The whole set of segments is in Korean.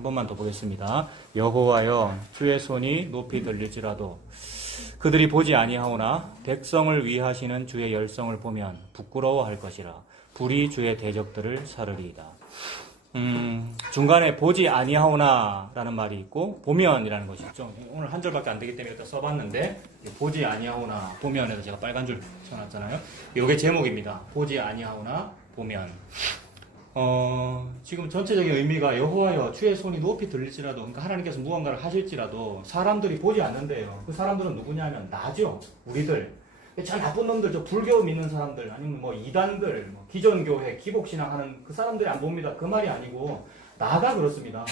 한 번만 더 보겠습니다. 여호와여 주의 손이 높이 들릴지라도 그들이 보지 아니하오나 백성을 위하시는 주의 열성을 보면 부끄러워할 것이라. 불이 주의 대적들을 사르리이다. 중간에 보지 아니하오나 라는 말이 있고 보면이라는 것이 있죠. 오늘 한 절밖에 안 되기 때문에 일단 써봤는데 보지 아니하오나 보면에서 제가 빨간 줄 써놨잖아요. 이게 제목입니다. 보지 아니하오나 보면. 지금 전체적인 의미가 여호와여 주의 손이 높이 들릴지라도, 그러니까 하나님께서 무언가를 하실지라도 사람들이 보지 않는데요. 그 사람들은 누구냐면 나죠. 우리들. 저 나쁜 놈들, 저 불교 믿는 사람들, 아니면 뭐 이단들, 뭐 기존교회, 기복신앙하는 그 사람들이 안 봅니다. 그 말이 아니고 나가 그렇습니다.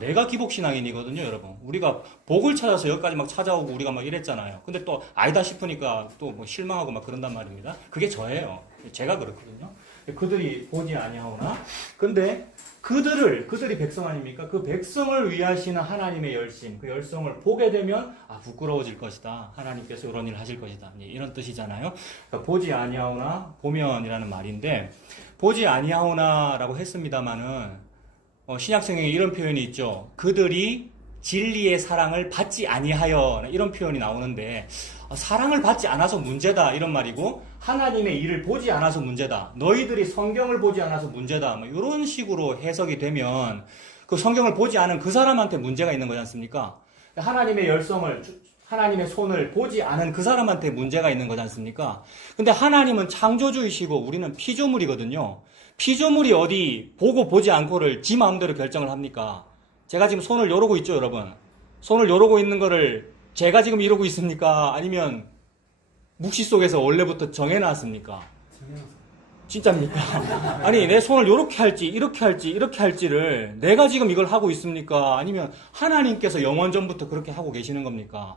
내가 기복신앙인이거든요, 여러분. 우리가 복을 찾아서 여기까지 막 찾아오고 우리가 막 이랬잖아요. 근데 또 아니다 싶으니까 또 뭐 실망하고 막 그런단 말입니다. 그게 저예요. 제가 그렇거든요. 그들이 보지 아니하오나, 근데 그들이 백성 아닙니까? 그 백성을 위하시는 하나님의 열심, 그 열성을 보게 되면 부끄러워질 것이다. 하나님께서 이런 일을 하실 것이다. 이런 뜻이잖아요. 그러니까 보지 아니하오나 보면이라는 말인데, 보지 아니하오나라고 했습니다마는 신약성경에 이런 표현이 있죠. 그들이 진리의 사랑을 받지 아니하여, 이런 표현이 나오는데 사랑을 받지 않아서 문제다 이런 말이고, 하나님의 일을 보지 않아서 문제다, 너희들이 성경을 보지 않아서 문제다, 뭐 이런 식으로 해석이 되면 그 성경을 보지 않은 그 사람한테 문제가 있는 거지 않습니까? 하나님의 열성을, 하나님의 손을 보지 않은 그 사람한테 문제가 있는 거지 않습니까? 근데 하나님은 창조주이시고 우리는 피조물이거든요. 피조물이 어디 보고 보지 않고를 지 마음대로 결정을 합니까? 제가 지금 손을 요러고 있죠, 여러분. 손을 요러고 있는 거를 제가 지금 이러고 있습니까? 아니면 묵시 속에서 원래부터 정해놨습니까? 진짜입니까? 아니, 내 손을 요렇게 할지, 이렇게 할지, 이렇게 할지를 내가 지금 이걸 하고 있습니까? 아니면 하나님께서 영원전부터 그렇게 하고 계시는 겁니까?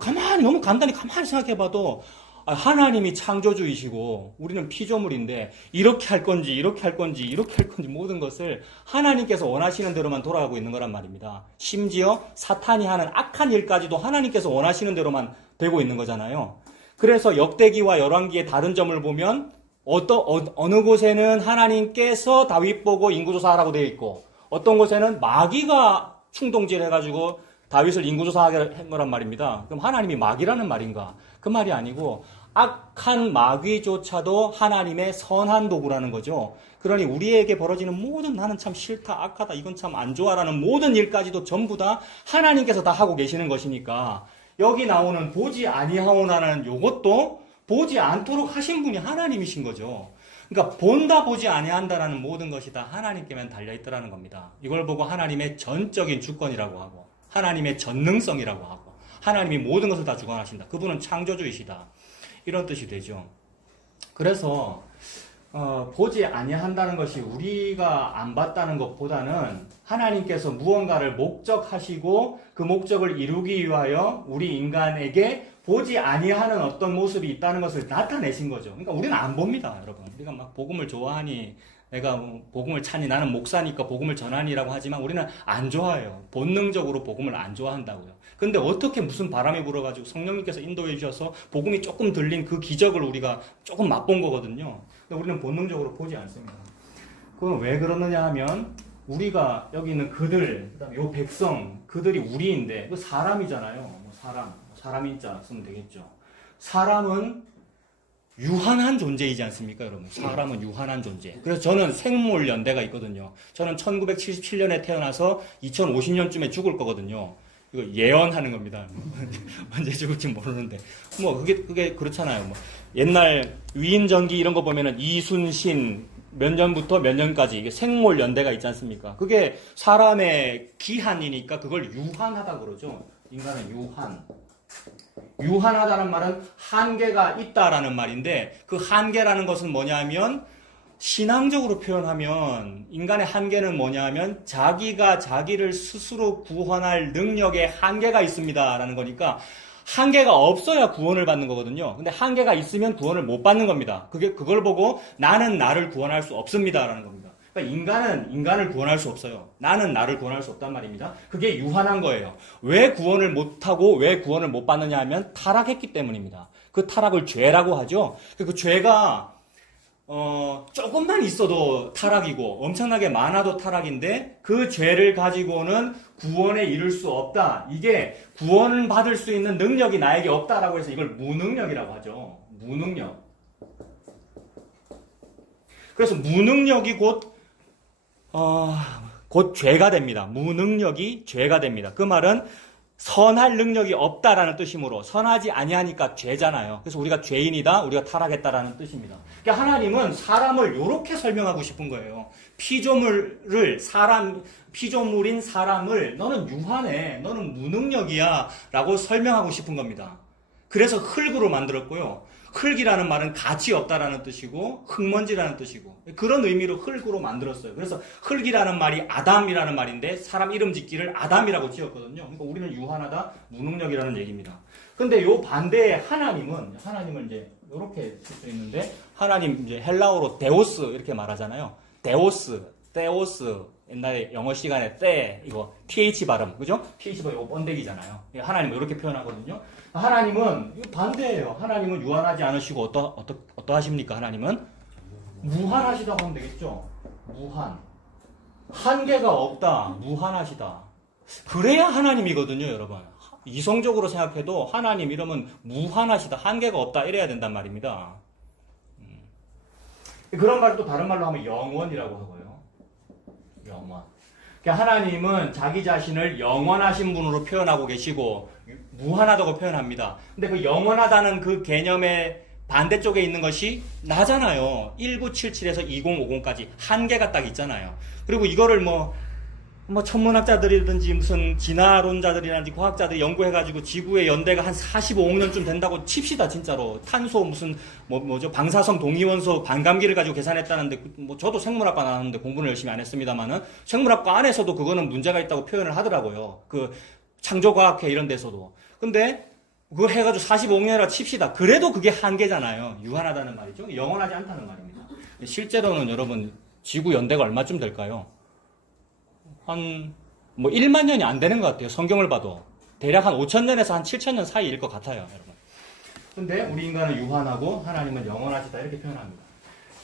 가만히, 너무 간단히 가만히 생각해봐도 하나님이 창조주이시고 우리는 피조물인데 이렇게 할 건지 이렇게 할 건지 이렇게 할 건지 모든 것을 하나님께서 원하시는 대로만 돌아가고 있는 거란 말입니다. 심지어 사탄이 하는 악한 일까지도 하나님께서 원하시는 대로만 되고 있는 거잖아요. 그래서 역대기와 열왕기의 다른 점을 보면 어느 곳에는 하나님께서 다윗 보고 인구조사하라고 되어 있고, 어떤 곳에는 마귀가 충동질 해가지고 다윗을 인구조사하게 한 거란 말입니다. 그럼 하나님이 마귀라는 말인가? 그 말이 아니고 악한 마귀조차도 하나님의 선한 도구라는 거죠. 그러니 우리에게 벌어지는 모든, 나는 참 싫다, 악하다, 이건 참 안 좋아라는 모든 일까지도 전부 다 하나님께서 다 하고 계시는 것이니까, 여기 나오는 보지 아니하오나는 요것도 보지 않도록 하신 분이 하나님이신 거죠. 그러니까 본다 보지 아니한다라는 모든 것이 다 하나님께만 달려있더라는 겁니다. 이걸 보고 하나님의 전적인 주권이라고 하고 하나님의 전능성이라고 하고 하나님이 모든 것을 다 주관하신다. 그분은 창조주이시다. 이런 뜻이 되죠. 그래서 보지 아니한다는 것이 우리가 안 봤다는 것보다는 하나님께서 무언가를 목적하시고 그 목적을 이루기 위하여 우리 인간에게 보지 아니하는 어떤 모습이 있다는 것을 나타내신 거죠. 그러니까 우리는 안 봅니다, 여러분. 우리가 막 복음을 좋아하니, 내가 복음을 찾니, 나는 목사니까 복음을 전하니라고 하지만 우리는 안 좋아해요. 본능적으로 복음을 안 좋아한다고요. 근데 어떻게 무슨 바람이 불어가지고 성령님께서 인도해 주셔서 복음이 조금 들린 그 기적을 우리가 조금 맛본 거거든요. 근데 우리는 본능적으로 보지 않습니다. 그건 왜 그러느냐 하면, 우리가 여기 있는 그들, 그다음에 요 백성, 그들이 우리인데, 그 사람이잖아요. 뭐 사람인자 쓰면 되겠죠. 사람은 유한한 존재이지 않습니까, 여러분? 사람은 유한한 존재. 그래서 저는 생물연대가 있거든요. 저는 1977년에 태어나서 2050년쯤에 죽을 거거든요. 이거 예언하는 겁니다. 언제 죽을지 모르는데. 뭐, 그게 그렇잖아요. 뭐, 옛날 위인전기 이런 거 보면은 이순신 몇 년부터 몇 년까지 이게 생물연대가 있지 않습니까? 그게 사람의 기한이니까 그걸 유한하다 그러죠. 인간은 유한. 유한하다는 말은 한계가 있다라는 말인데, 그 한계라는 것은 뭐냐면, 신앙적으로 표현하면 인간의 한계는 뭐냐면 자기가 자기를 스스로 구원할 능력에 한계가 있습니다라는 거니까, 한계가 없어야 구원을 받는 거거든요. 근데 한계가 있으면 구원을 못 받는 겁니다. 그걸 보고 나는 나를 구원할 수 없습니다라는 겁니다. 그러니까 인간은 인간을 구원할 수 없어요. 나는 나를 구원할 수 없단 말입니다. 그게 유한한 거예요. 왜 구원을 못하고 왜 구원을 못 받느냐 하면 타락했기 때문입니다. 그 타락을 죄라고 하죠. 그 죄가 조금만 있어도 타락이고 엄청나게 많아도 타락인데 그 죄를 가지고는 구원에 이를 수 없다. 이게 구원을 받을 수 있는 능력이 나에게 없다라고 해서 이걸 무능력이라고 하죠. 무능력. 그래서 무능력이 곧 죄가 됩니다. 무능력이 죄가 됩니다. 그 말은 선할 능력이 없다라는 뜻이므로 선하지 아니하니까 죄잖아요. 그래서 우리가 죄인이다, 우리가 타락했다라는 뜻입니다. 그러니까 하나님은 사람을 이렇게 설명하고 싶은 거예요. 피조물인 사람을 너는 유한해, 너는 무능력이야 라고 설명하고 싶은 겁니다. 그래서 흙으로 만들었고요. 흙이라는 말은 가치 없다라는 뜻이고 흙먼지라는 뜻이고 그런 의미로 흙으로 만들었어요. 그래서 흙이라는 말이 아담이라는 말인데 사람 이름 짓기를 아담이라고 지었거든요. 그러니까 우리는 유한하다, 무능력이라는 얘기입니다. 근데 요 반대에 하나님을 이제 이렇게 쓸 수 있는데 하나님 이제 헬라어로 데오스 이렇게 말하잖아요. 데오스 옛날에 영어 시간에 이거 th 발음 그죠? th 발음 이거 번데기잖아요. 하나님은 이렇게 표현하거든요. 하나님은 반대예요. 하나님은 유한하지 않으시고 어떠하십니까? 하나님은 무한하시다고 하면 되겠죠. 무한. 한계가 없다. 무한하시다. 그래야 하나님이거든요, 여러분. 이성적으로 생각해도 하나님 이러면 무한하시다. 한계가 없다. 이래야 된단 말입니다. 그런 말을 또 다른 말로 하면 영원이라고 하고요. 영원. 그러니까 하나님은 자기 자신을 영원하신 분으로 표현하고 계시고 무한하다고 표현합니다. 근데 그 영원하다는 그 개념의 반대쪽에 있는 것이 나잖아요. 1977에서 2050까지 한계가 딱 있잖아요. 그리고 이거를 뭐 천문학자들이든지 무슨 진화론자들이라든지 과학자들이 연구해가지고 지구의 연대가 한 45억 년쯤 된다고 칩시다, 진짜로. 탄소 무슨, 방사성 동위원소 반감기를 가지고 계산했다는데, 저도 생물학과 나왔는데 공부는 열심히 안 했습니다만은, 생물학과 안에서도 그거는 문제가 있다고 표현을 하더라고요. 그, 창조과학회 이런 데서도. 근데, 그거 해가지고 45억 년이라 칩시다. 그래도 그게 한계잖아요. 유한하다는 말이죠. 영원하지 않다는 말입니다. 실제로는 여러분, 지구 연대가 얼마쯤 될까요? 한 1만 년이 안 되는 것 같아요. 성경을 봐도. 대략 한 5,000년에서 한 7,000년 사이일 것 같아요, 여러분. 근데 우리 인간은 유한하고 하나님은 영원하시다 이렇게 표현합니다.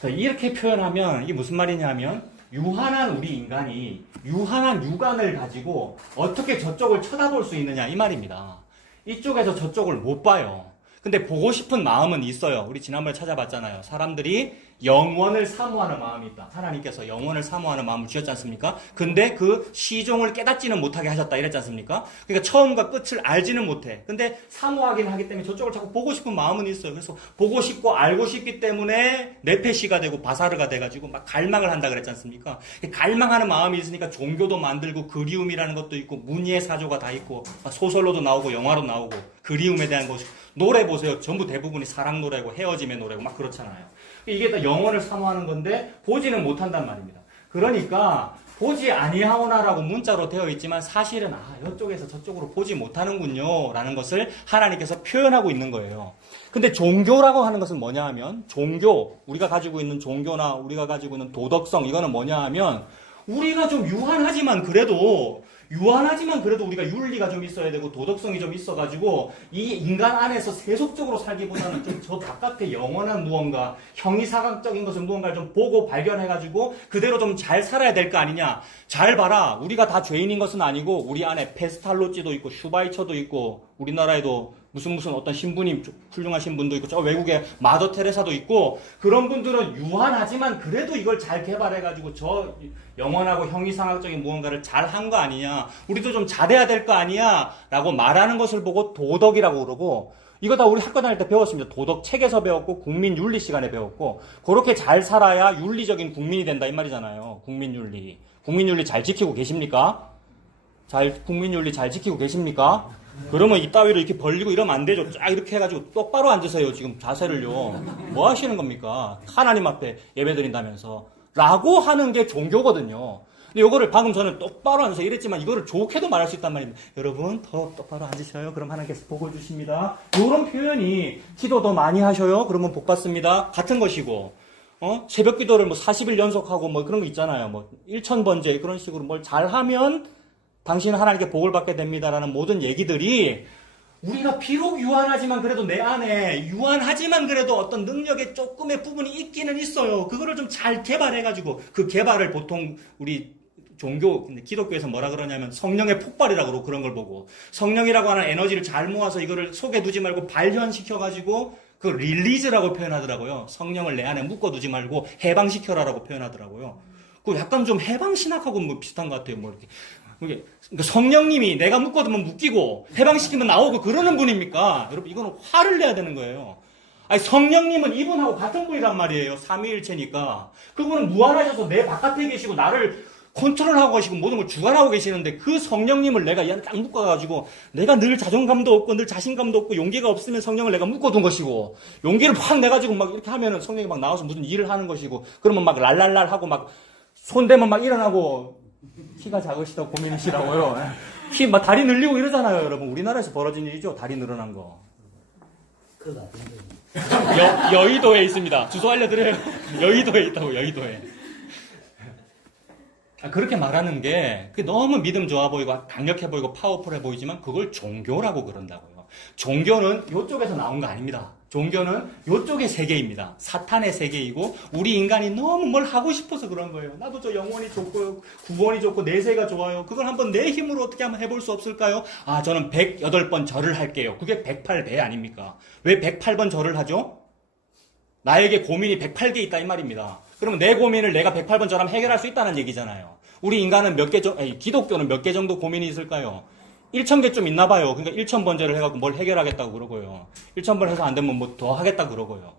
이렇게 표현하면 이게 무슨 말이냐면 유한한 우리 인간이 유한한 육안을 가지고 어떻게 저쪽을 쳐다볼 수 있느냐 이 말입니다. 이쪽에서 저쪽을 못 봐요. 근데 보고 싶은 마음은 있어요. 우리 지난번에 찾아봤잖아요. 사람들이 영원을 사모하는 마음이 있다. 하나님께서 영원을 사모하는 마음을 주셨지 않습니까? 근데 그 시종을 깨닫지는 못하게 하셨다 이랬지 않습니까? 그러니까 처음과 끝을 알지는 못해. 근데 사모하긴 하기 때문에 저쪽을 자꾸 보고 싶은 마음은 있어요. 그래서 보고 싶고 알고 싶기 때문에 네페시가 되고 바사르가 돼가지고 막 갈망을 한다 그랬지 않습니까? 갈망하는 마음이 있으니까 종교도 만들고 그리움이라는 것도 있고 문예 사조가 다 있고 소설로도 나오고 영화로 나오고 그리움에 대한 것이 노래 보세요. 전부 대부분이 사랑 노래고 헤어짐의 노래고 막 그렇잖아요. 이게 다 영혼을 사모하는 건데 보지는 못한단 말입니다. 그러니까 보지 아니하오나라고 문자로 되어 있지만 사실은 이쪽에서 저쪽으로 보지 못하는군요 라는 것을 하나님께서 표현하고 있는 거예요. 근데 종교라고 하는 것은 뭐냐 하면 종교, 우리가 가지고 있는 종교나 우리가 가지고 있는 도덕성 이거는 뭐냐 하면 우리가 좀 유한하지만 그래도 우리가 윤리가 좀 있어야 되고 도덕성이 좀 있어가지고 이 인간 안에서 세속적으로 살기보다는 좀 저 바깥에 영원한 무언가 형이사각적인 것을 무언가를 좀 보고 발견해가지고 그대로 좀 잘 살아야 될 거 아니냐. 잘 봐라. 우리가 다 죄인인 것은 아니고 우리 안에 페스탈로찌도 있고 슈바이처도 있고 우리나라에도 무슨 어떤 신분이 훌륭하신 분도 있고 저 외국에 마더 테레사도 있고 그런 분들은 유한하지만 그래도 이걸 잘 개발해가지고 저 영원하고 형이상학적인 무언가를 잘 한 거 아니냐 우리도 좀 잘해야 될 거 아니야 라고 말하는 것을 보고 도덕이라고 그러고 이거 다 우리 학교 다닐 때 배웠습니다. 도덕 책에서 배웠고 국민윤리 시간에 배웠고 그렇게 잘 살아야 윤리적인 국민이 된다 이 말이잖아요. 국민윤리 잘 지키고 계십니까? 국민윤리 잘 지키고 계십니까? 그러면 이따위로 이렇게 벌리고 이러면 안 되죠. 쫙 이렇게 해가지고 똑바로 앉으세요. 지금 자세를요. 뭐 하시는 겁니까? 하나님 앞에 예배 드린다면서. 라고 하는 게 종교거든요. 근데 요거를 방금 저는 똑바로 앉아서 이랬지만 이거를 좋게도 말할 수 있단 말입니다. 여러분 더 똑바로 앉으셔요. 그럼 하나님께서 복을 주십니다. 이런 표현이 기도 더 많이 하셔요. 그러면 복 받습니다. 같은 것이고 새벽 기도를 40일 연속하고 그런 거 있잖아요. 1000번째 그런 식으로 뭘 잘하면 당신은 하나님께 복을 받게 됩니다라는 모든 얘기들이 우리가 비록 유한하지만 그래도 내 안에 유한하지만 그래도 어떤 능력의 조금의 부분이 있기는 있어요. 그거를 좀 잘 개발해가지고 그 개발을 보통 우리 종교, 기독교에서 뭐라 그러냐면 성령의 폭발이라고 그런 걸 보고 성령이라고 하는 에너지를 잘 모아서 이거를 속에 두지 말고 발현시켜가지고 그 릴리즈라고 표현하더라고요. 성령을 내 안에 묶어두지 말고 해방시켜라라고 표현하더라고요. 그 약간 좀 해방신학하고 뭐 비슷한 것 같아요. 뭐 이렇게. 그러니까 성령님이 내가 묶어두면 묶이고 해방시키면 나오고 그러는 분입니까? 여러분 이거는 화를 내야 되는 거예요. 아니 성령님은 이분하고 같은 분이란 말이에요. 삼위일체니까. 그분은 무한하셔서 내 바깥에 계시고 나를 컨트롤하고 계시고 모든 걸 주관하고 계시는데 그 성령님을 내가 얘한테 딱 묶어가지고 내가 늘 자존감도 없고 늘 자신감도 없고 용기가 없으면 성령을 내가 묶어둔 것이고 용기를 확 내가지고 막 이렇게 하면은 성령이 막 나와서 무슨 일을 하는 것이고 그러면 막 랄랄랄 하고 막 손대면 막 일어나고 키가 작으시다고 고민이시라고요. 키 막 다리 늘리고 이러잖아요, 여러분. 우리나라에서 벌어진 일이죠. 다리 늘어난 거. 여의도에 있습니다. 주소 알려드려요. 여의도에 있다고, 여의도에. 그렇게 말하는 게 너무 믿음 좋아 보이고 강력해 보이고 파워풀해 보이지만 그걸 종교라고 그런다고요. 종교는 이쪽에서 나온 거 아닙니다. 종교는 이쪽의 세계입니다. 사탄의 세계이고 우리 인간이 너무 뭘 하고 싶어서 그런 거예요. 나도 저 영혼이 좋고 구원이 좋고 내세가 좋아요. 그걸 한번 내 힘으로 어떻게 한번 해볼 수 없을까요? 아, 저는 108번 절을 할게요. 그게 108배 아닙니까? 왜 108번 절을 하죠? 나에게 고민이 108개 있다 이 말입니다. 그러면 내 고민을 내가 108번 절하면 해결할 수 있다는 얘기잖아요. 우리 인간은 기독교는 몇 개 정도 고민이 있을까요? 1000개쯤 있나 봐요. 그러니까 1000번째를 해갖고 뭘 해결하겠다고 그러고요. 1000번 해서 안 되면 뭐 더 하겠다 그러고요.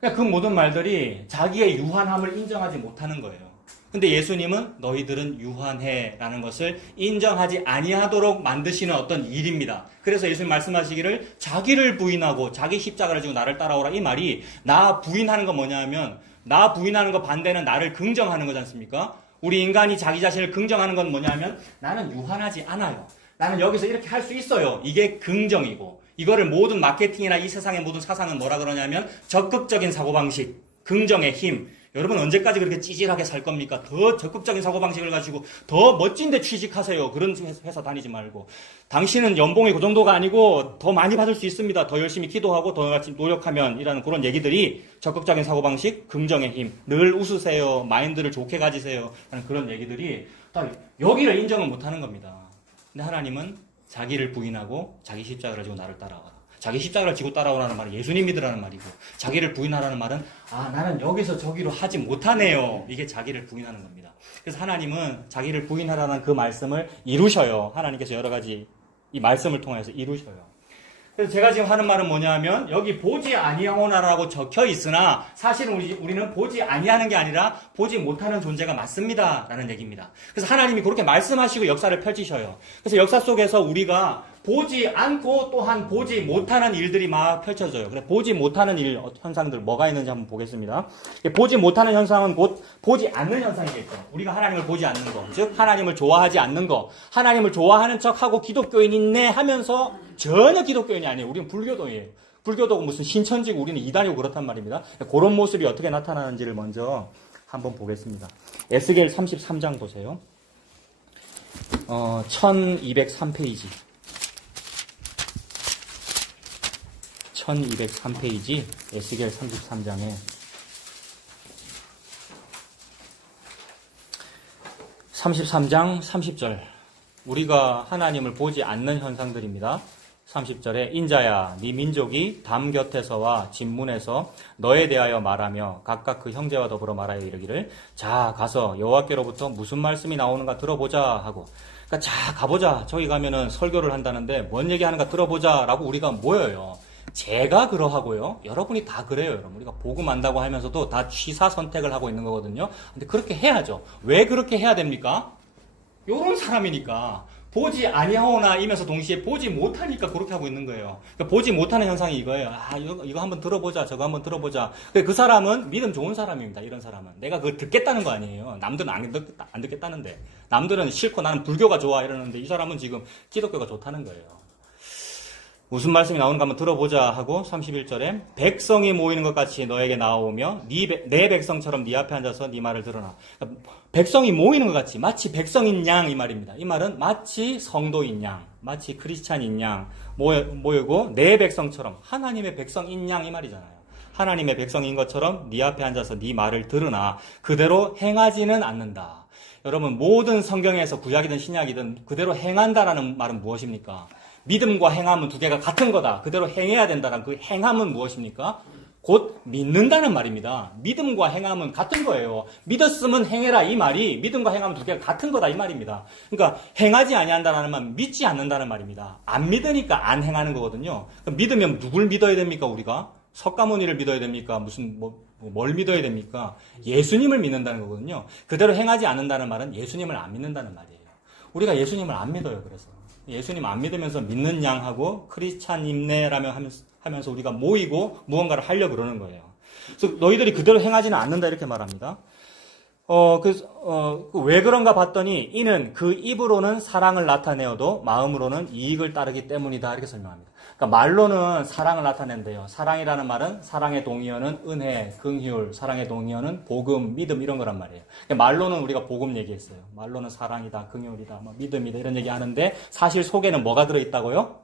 그러니까 그 모든 말들이 자기의 유한함을 인정하지 못하는 거예요. 근데 예수님은 너희들은 유한해 라는 것을 인정하지 아니하도록 만드시는 어떤 일입니다. 그래서 예수님 말씀하시기를 자기를 부인하고 자기 십자가를 지고 나를 따라오라 이 말이 나 부인하는 건 뭐냐면 나 부인하는 거 반대는 나를 긍정하는 거지 않습니까? 우리 인간이 자기 자신을 긍정하는 건 뭐냐면 나는 유한하지 않아요. 나는 여기서 이렇게 할 수 있어요. 이게 긍정이고 이거를 모든 마케팅이나 이 세상의 모든 사상은 뭐라 그러냐면 적극적인 사고방식, 긍정의 힘. 여러분 언제까지 그렇게 찌질하게 살 겁니까? 더 적극적인 사고방식을 가지고 더 멋진데 취직하세요. 그런 회사 다니지 말고. 당신은 연봉이 그 정도가 아니고 더 많이 받을 수 있습니다. 더 열심히 기도하고 더 노력하면 이라는 그런 얘기들이 적극적인 사고방식, 긍정의 힘. 늘 웃으세요. 마인드를 좋게 가지세요. 라는 그런 얘기들이 여기를 인정을 못하는 겁니다. 근데 하나님은 자기를 부인하고 자기 십자가를 지고 나를 따라와. 자기 십자가를 지고 따라오라는 말은 예수님 믿으라는 말이고 자기를 부인하라는 말은 나는 여기서 저기로 하지 못하네요. 이게 자기를 부인하는 겁니다. 그래서 하나님은 자기를 부인하라는 그 말씀을 이루셔요. 하나님께서 여러 가지 이 말씀을 통해서 이루셔요. 그래서 제가 지금 하는 말은 뭐냐면 여기 보지 아니하오나라고 적혀 있으나 사실은 우리는 보지 아니하는 게 아니라 보지 못하는 존재가 맞습니다. 라는 얘기입니다. 그래서 하나님이 그렇게 말씀하시고 역사를 펼치셔요. 그래서 역사 속에서 우리가 보지 않고 또한 보지 못하는 일들이 막 펼쳐져요. 그래 보지 못하는 현상들 뭐가 있는지 한번 보겠습니다. 보지 못하는 현상은 곧 보지 않는 현상이겠죠. 우리가 하나님을 보지 않는 거, 즉 하나님을 좋아하지 않는 거, 하나님을 좋아하는 척하고 기독교인이네 하면서 전혀 기독교인이 아니에요. 우리는 불교도예요. 불교도고 무슨 신천지고 우리는 이단이고 그렇단 말입니다. 그런 모습이 어떻게 나타나는지를 먼저 한번 보겠습니다. 에스겔 33장 보세요. 1203페이지. 1203페이지 에스겔 33장에 33장 30절 우리가 하나님을 보지 않는 현상들입니다. 30절에 인자야 네 민족이 담 곁에서와 진문에서 너에 대하여 말하며 각각 그 형제와 더불어 말하여 이르기를 자 가서 여호와께로부터 무슨 말씀이 나오는가 들어보자 하고 그러니까 자 가보자 저기 가면은 설교를 한다는데 뭔 얘기하는가 들어보자 라고 우리가 모여요. 제가 그러하고요. 여러분이 다 그래요. 여러분. 우리가 복음 안다고 하면서도 다 취사 선택을 하고 있는 거거든요. 근데 그렇게 해야죠. 왜 그렇게 해야 됩니까? 요런 사람이니까 보지 아니하오나 이면서 동시에 보지 못하니까 그렇게 하고 있는 거예요. 그러니까 보지 못하는 현상이 이거예요. 이거 한번 들어보자. 저거 한번 들어보자. 그 사람은 믿음 좋은 사람입니다. 이런 사람은. 내가 그거 듣겠다는 거 아니에요. 남들은 안 듣겠다는데. 남들은 싫고 나는 불교가 좋아 이러는데 이 사람은 지금 기독교가 좋다는 거예요. 무슨 말씀이 나오는가 한번 들어보자 하고 31절에 백성이 모이는 것 같이 너에게 나오며 내 백성처럼 네 앞에 앉아서 네 말을 들어라. 그러니까 백성이 모이는 것 같이 마치 백성인 양 이 말입니다. 이 말은 마치 성도인 양 마치 크리스찬인 양 모이고 내 백성처럼 하나님의 백성인 양 이 말이잖아요. 하나님의 백성인 것처럼 네 앞에 앉아서 네 말을 들으나 그대로 행하지는 않는다. 여러분 모든 성경에서 구약이든 신약이든 그대로 행한다라는 말은 무엇입니까? 믿음과 행함은 두 개가 같은 거다. 그대로 행해야 된다는 그 행함은 무엇입니까? 곧 믿는다는 말입니다. 믿음과 행함은 같은 거예요. 믿었으면 행해라 이 말이 믿음과 행함은 두 개가 같은 거다 이 말입니다. 그러니까 행하지 아니한다는 말은 믿지 않는다는 말입니다. 안 믿으니까 안 행하는 거거든요. 믿으면 누굴 믿어야 됩니까 우리가? 석가모니를 믿어야 됩니까? 무슨 뭘 믿어야 됩니까? 예수님을 믿는다는 거거든요. 그대로 행하지 않는다는 말은 예수님을 안 믿는다는 말이에요. 우리가 예수님을 안 믿어요. 그래서 예수님 안 믿으면서 믿는 양하고 크리스찬임네라며 하면서 우리가 모이고 무언가를 하려고 그러는 거예요. 그래서 너희들이 그대로 행하지는 않는다 이렇게 말합니다. 왜 그런가 봤더니 이는 그 입으로는 사랑을 나타내어도 마음으로는 이익을 따르기 때문이다 이렇게 설명합니다. 그러니까 말로는 사랑을 나타낸대요. 사랑이라는 말은 사랑의 동의어는 은혜, 긍휼, 사랑의 동의어는 복음, 믿음 이런 거란 말이에요. 그러니까 말로는 우리가 복음 얘기했어요. 말로는 사랑이다, 긍휼이다, 믿음이다 이런 얘기하는데 사실 속에는 뭐가 들어있다고요?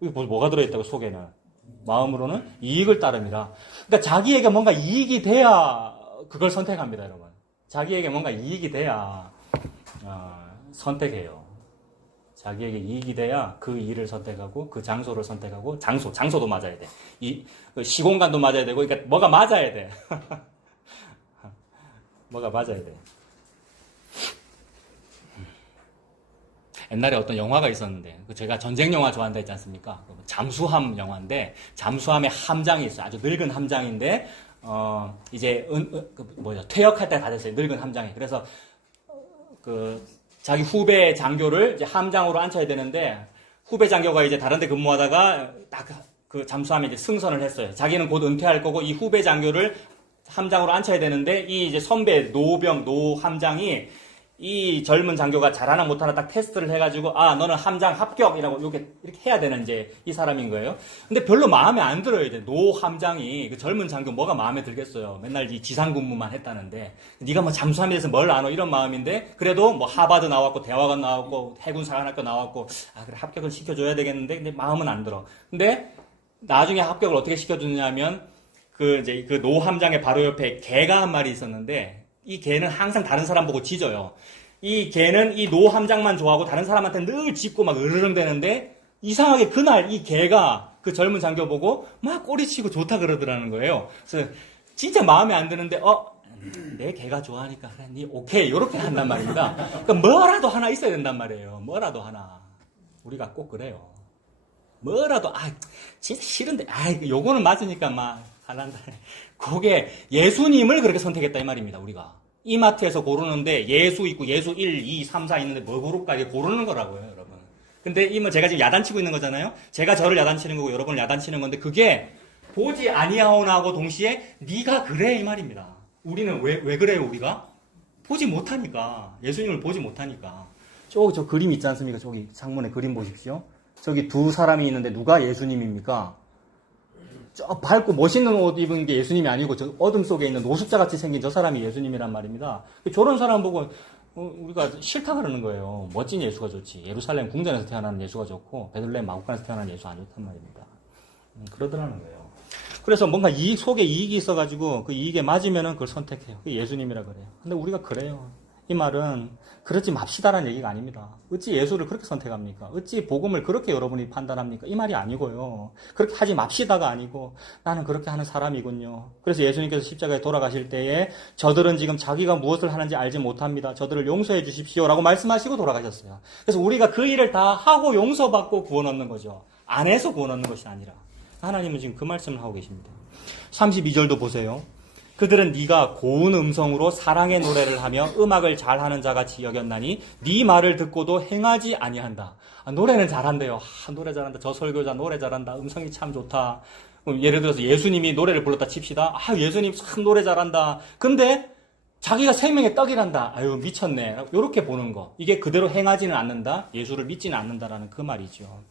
뭐가 들어있다고 속에는? 마음으로는 이익을 따릅니다. 그러니까 자기에게 뭔가 이익이 돼야 그걸 선택합니다, 여러분. 자기에게 뭔가 이익이 돼야 선택해요. 자기에게 이익이 돼야 그 일을 선택하고 그 장소를 선택하고 장소도 맞아야 돼. 시공간도 맞아야 되고 그러니까 뭐가 맞아야 돼. 뭐가 맞아야 돼. 옛날에 어떤 영화가 있었는데 제가 전쟁 영화 좋아한다 했지 않습니까? 잠수함 영화인데 잠수함에 함장이 있어요. 아주 늙은 함장인데 이제 퇴역할 때가 다 됐어요. 늙은 함장이. 그래서 자기 후배 장교를 이제 함장으로 앉혀야 되는데 후배 장교가 이제 다른 데 근무하다가 딱 그 잠수함에 이제 승선을 했어요. 자기는 곧 은퇴할 거고 이 후배 장교를 함장으로 앉혀야 되는데 이 이제 선배 노 함장이 이 젊은 장교가 잘하나 못하나 딱 테스트를 해가지고 너는 함장 합격이라고 이렇게 해야 되는 이제 이 사람인 거예요. 근데 별로 마음에 안 들어요. 이제 노 함장이 그 젊은 장교 뭐가 마음에 들겠어요. 맨날 이 지상 근무만 했다는데 네가 뭐 잠수함에 대해서 뭘 아노 이런 마음인데 그래도 뭐 하버드 나왔고 대학원 나왔고 해군 사관학교 나왔고 그래 합격을 시켜줘야 되겠는데 근데 마음은 안 들어. 근데 나중에 합격을 어떻게 시켜주느냐면 그 노 함장의 바로 옆에 개가 한 마리 있었는데. 이 개는 항상 다른 사람 보고 짖어요. 이 개는 이 노 함장만 좋아하고 다른 사람한테 늘 짖고 막 으르렁대는데 이상하게 그날 이 개가 그 젊은 장교 보고 막 꼬리치고 좋다 그러더라는 거예요. 그래서 진짜 마음에 안 드는데 내 개가 좋아하니까 그래 니 오케이 이렇게 한단 말입니다. 그러니까 뭐라도 하나 있어야 된단 말이에요. 뭐라도 하나. 우리가 꼭 그래요. 뭐라도 진짜 싫은데 요거는 맞으니까 막 하란다. 그게 예수님을 그렇게 선택했다 이 말입니다. 우리가 이마트에서 고르는데 예수 있고 예수 1, 2, 3, 4 있는데 뭐 고를까 이게 고르는 거라고요, 여러분. 근데 제가 지금 야단치고 있는 거잖아요. 제가 저를 야단치는 거고 여러분을 야단치는 건데 그게 보지 아니하오나하고 동시에 네가 그래 이 말입니다. 우리는 왜 그래요? 우리가 보지 못하니까 예수님을 보지 못하니까. 저 그림 있지 않습니까? 저기 창문에 그림 보십시오. 저기 두 사람이 있는데 누가 예수님입니까? 저 밝고 멋있는 옷 입은 게 예수님이 아니고 저 어둠 속에 있는 노숙자같이 생긴 저 사람이 예수님이란 말입니다. 저런 사람 보고 우리가 싫다 그러는 거예요. 멋진 예수가 좋지. 예루살렘 궁전에서 태어나는 예수가 좋고 베들레헴 마구간에서 태어나는 예수 안 좋단 말입니다. 그러더라는 거예요. 그래서 뭔가 속에 이익이 있어가지고 그 이익에 맞으면은 그걸 선택해요. 그게 예수님이라 그래요. 근데 우리가 그래요. 이 말은 그러지 맙시다라는 얘기가 아닙니다. 어찌 예수를 그렇게 선택합니까? 어찌 복음을 그렇게 여러분이 판단합니까? 이 말이 아니고요. 그렇게 하지 맙시다가 아니고 나는 그렇게 하는 사람이군요. 그래서 예수님께서 십자가에 돌아가실 때에 저들은 지금 자기가 무엇을 하는지 알지 못합니다. 저들을 용서해 주십시오라고 말씀하시고 돌아가셨어요. 그래서 우리가 그 일을 다 하고 용서받고 구원 얻는 거죠. 안 해서 구원 얻는 것이 아니라 하나님은 지금 그 말씀을 하고 계십니다. 32절도 보세요. 그들은 네가 고운 음성으로 사랑의 노래를 하며 음악을 잘하는 자같이 여겼나니 네 말을 듣고도 행하지 아니한다. 노래는 잘한대요. 노래 잘한다. 저 설교자 노래 잘한다. 음성이 참 좋다. 예를 들어서 예수님이 노래를 불렀다 칩시다. 예수님 참 노래 잘한다. 근데 자기가 생명의 떡이란다. 아유 미쳤네. 이렇게 보는 거. 이게 그대로 행하지는 않는다. 예수를 믿지는 않는다라는 그 말이죠.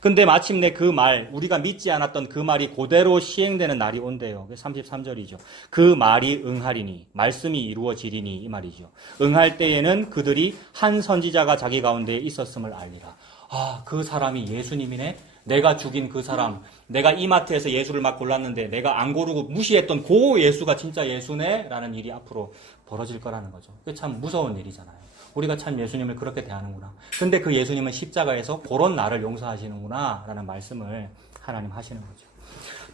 근데 마침내 그 말, 우리가 믿지 않았던 그 말이 그대로 시행되는 날이 온대요. 33절이죠. 그 말이 응하리니, 말씀이 이루어지리니 이 말이죠. 응할 때에는 그들이 한 선지자가 자기 가운데 있었음을 알리라. 아, 그 사람이 예수님이네? 내가 죽인 그 사람, 내가 이마트에서 예수를 막 골랐는데 내가 안 고르고 무시했던 그 예수가 진짜 예수네? 라는 일이 앞으로 벌어질 거라는 거죠. 그게 참 무서운 일이잖아요. 우리가 참 예수님을 그렇게 대하는구나. 근데 그 예수님은 십자가에서 그런 나를 용서하시는구나 라는 말씀을 하나님 하시는 거죠.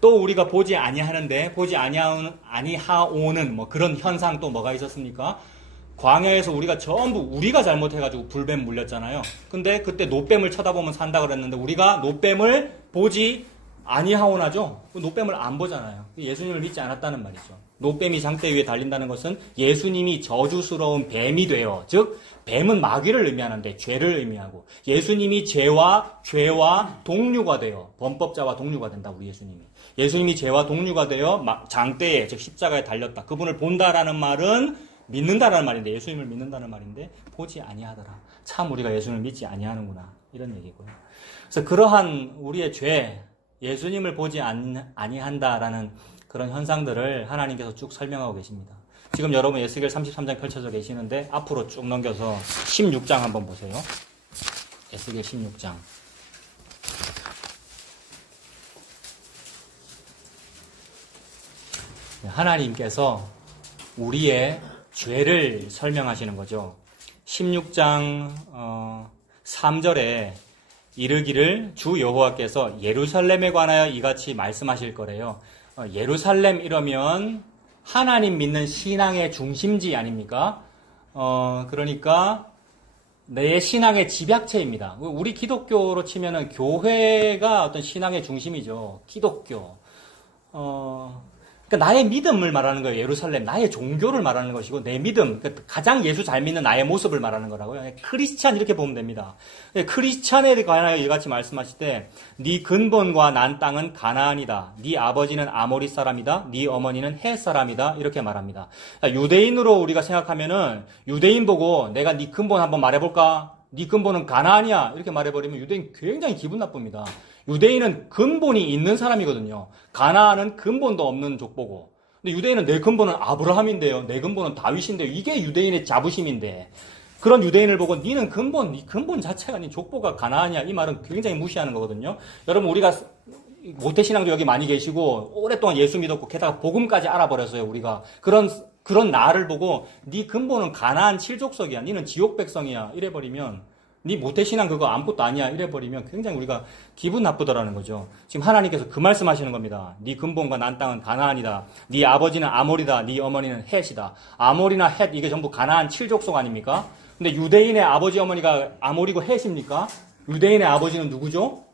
또 우리가 보지 아니하는데 보지 아니하오는 뭐 그런 현상 또 뭐가 있었습니까? 광야에서 우리가 전부 우리가 잘못해가지고 불뱀 물렸잖아요. 근데 그때 노뱀을 쳐다보면 산다 그랬는데 우리가 노뱀을 보지 아니하오나죠. 노뱀을 안 보잖아요. 예수님을 믿지 않았다는 말이죠. 노뱀이 장대 위에 달린다는 것은 예수님이 저주스러운 뱀이 되어, 즉 뱀은 마귀를 의미하는데 죄를 의미하고 예수님이 죄와 동류가 되어, 범법자와 동류가 된다. 우리 예수님이 죄와 동류가 되어 장대에, 즉 십자가에 달렸다. 그분을 본다라는 말은 믿는다라는 말인데, 예수님을 믿는다는 말인데 보지 아니하더라. 참 우리가 예수님을 믿지 아니하는구나, 이런 얘기고요. 그래서 그러한 우리의 죄, 예수님을 보지 아니한다라는 그런 현상들을 하나님께서 쭉 설명하고 계십니다. 지금 여러분 에스겔 33장 펼쳐져 계시는데 앞으로 쭉 넘겨서 16장 한번 보세요. 에스겔 16장. 하나님께서 우리의 죄를 설명하시는 거죠. 16장 3절에 이르기를 주 여호와께서 예루살렘에 관하여 이같이 말씀하실 거래요. 예루살렘 이러면 하나님 믿는 신앙의 중심지 아닙니까? 그러니까 내 신앙의 집약체입니다. 우리 기독교로 치면은 교회가 어떤 신앙의 중심이죠. 기독교. 그러니까 나의 믿음을 말하는 거예요. 예루살렘. 나의 종교를 말하는 것이고, 내 믿음. 그러니까 가장 예수 잘 믿는 나의 모습을 말하는 거라고요. 크리스찬 이렇게 보면 됩니다. 크리스찬에 관하여 이같이 말씀하실 때, 네 근본과 난 땅은 가나안이다. 네 아버지는 아모리 사람이다. 네 어머니는 헷 사람이다. 이렇게 말합니다. 유대인으로 우리가 생각하면은, 유대인 보고 내가 네 근본 한번 말해볼까? 네 근본은 가나안이야. 이렇게 말해버리면 유대인 굉장히 기분 나쁩니다. 유대인은 근본이 있는 사람이거든요. 가나안은 근본도 없는 족보고. 근데 유대인은 내 근본은 아브라함인데요. 내 근본은 다윗인데요. 이게 유대인의 자부심인데. 그런 유대인을 보고 네 근본 자체가 네 족보가 가나안이야. 이 말은 굉장히 무시하는 거거든요. 여러분 우리가 모태신앙도 여기 많이 계시고 오랫동안 예수 믿었고 게다가 복음까지 알아버렸어요. 우리가. 그런 나를 보고 네 근본은 가나안 7족속이야. 너는 지옥 백성이야. 이래버리면 네 모태신앙 그거 아무것도 아니야. 이래버리면 굉장히 우리가 기분 나쁘더라는 거죠. 지금 하나님께서 그 말씀하시는 겁니다. 네 근본과 난 땅은 가나안이다. 네 아버지는 아모리다. 네 어머니는 헷이다. 아모리나 헷 이게 전부 가나안 7족속 아닙니까? 근데 유대인의 아버지 어머니가 아모리고 헷입니까? 유대인의 아버지는 누구죠?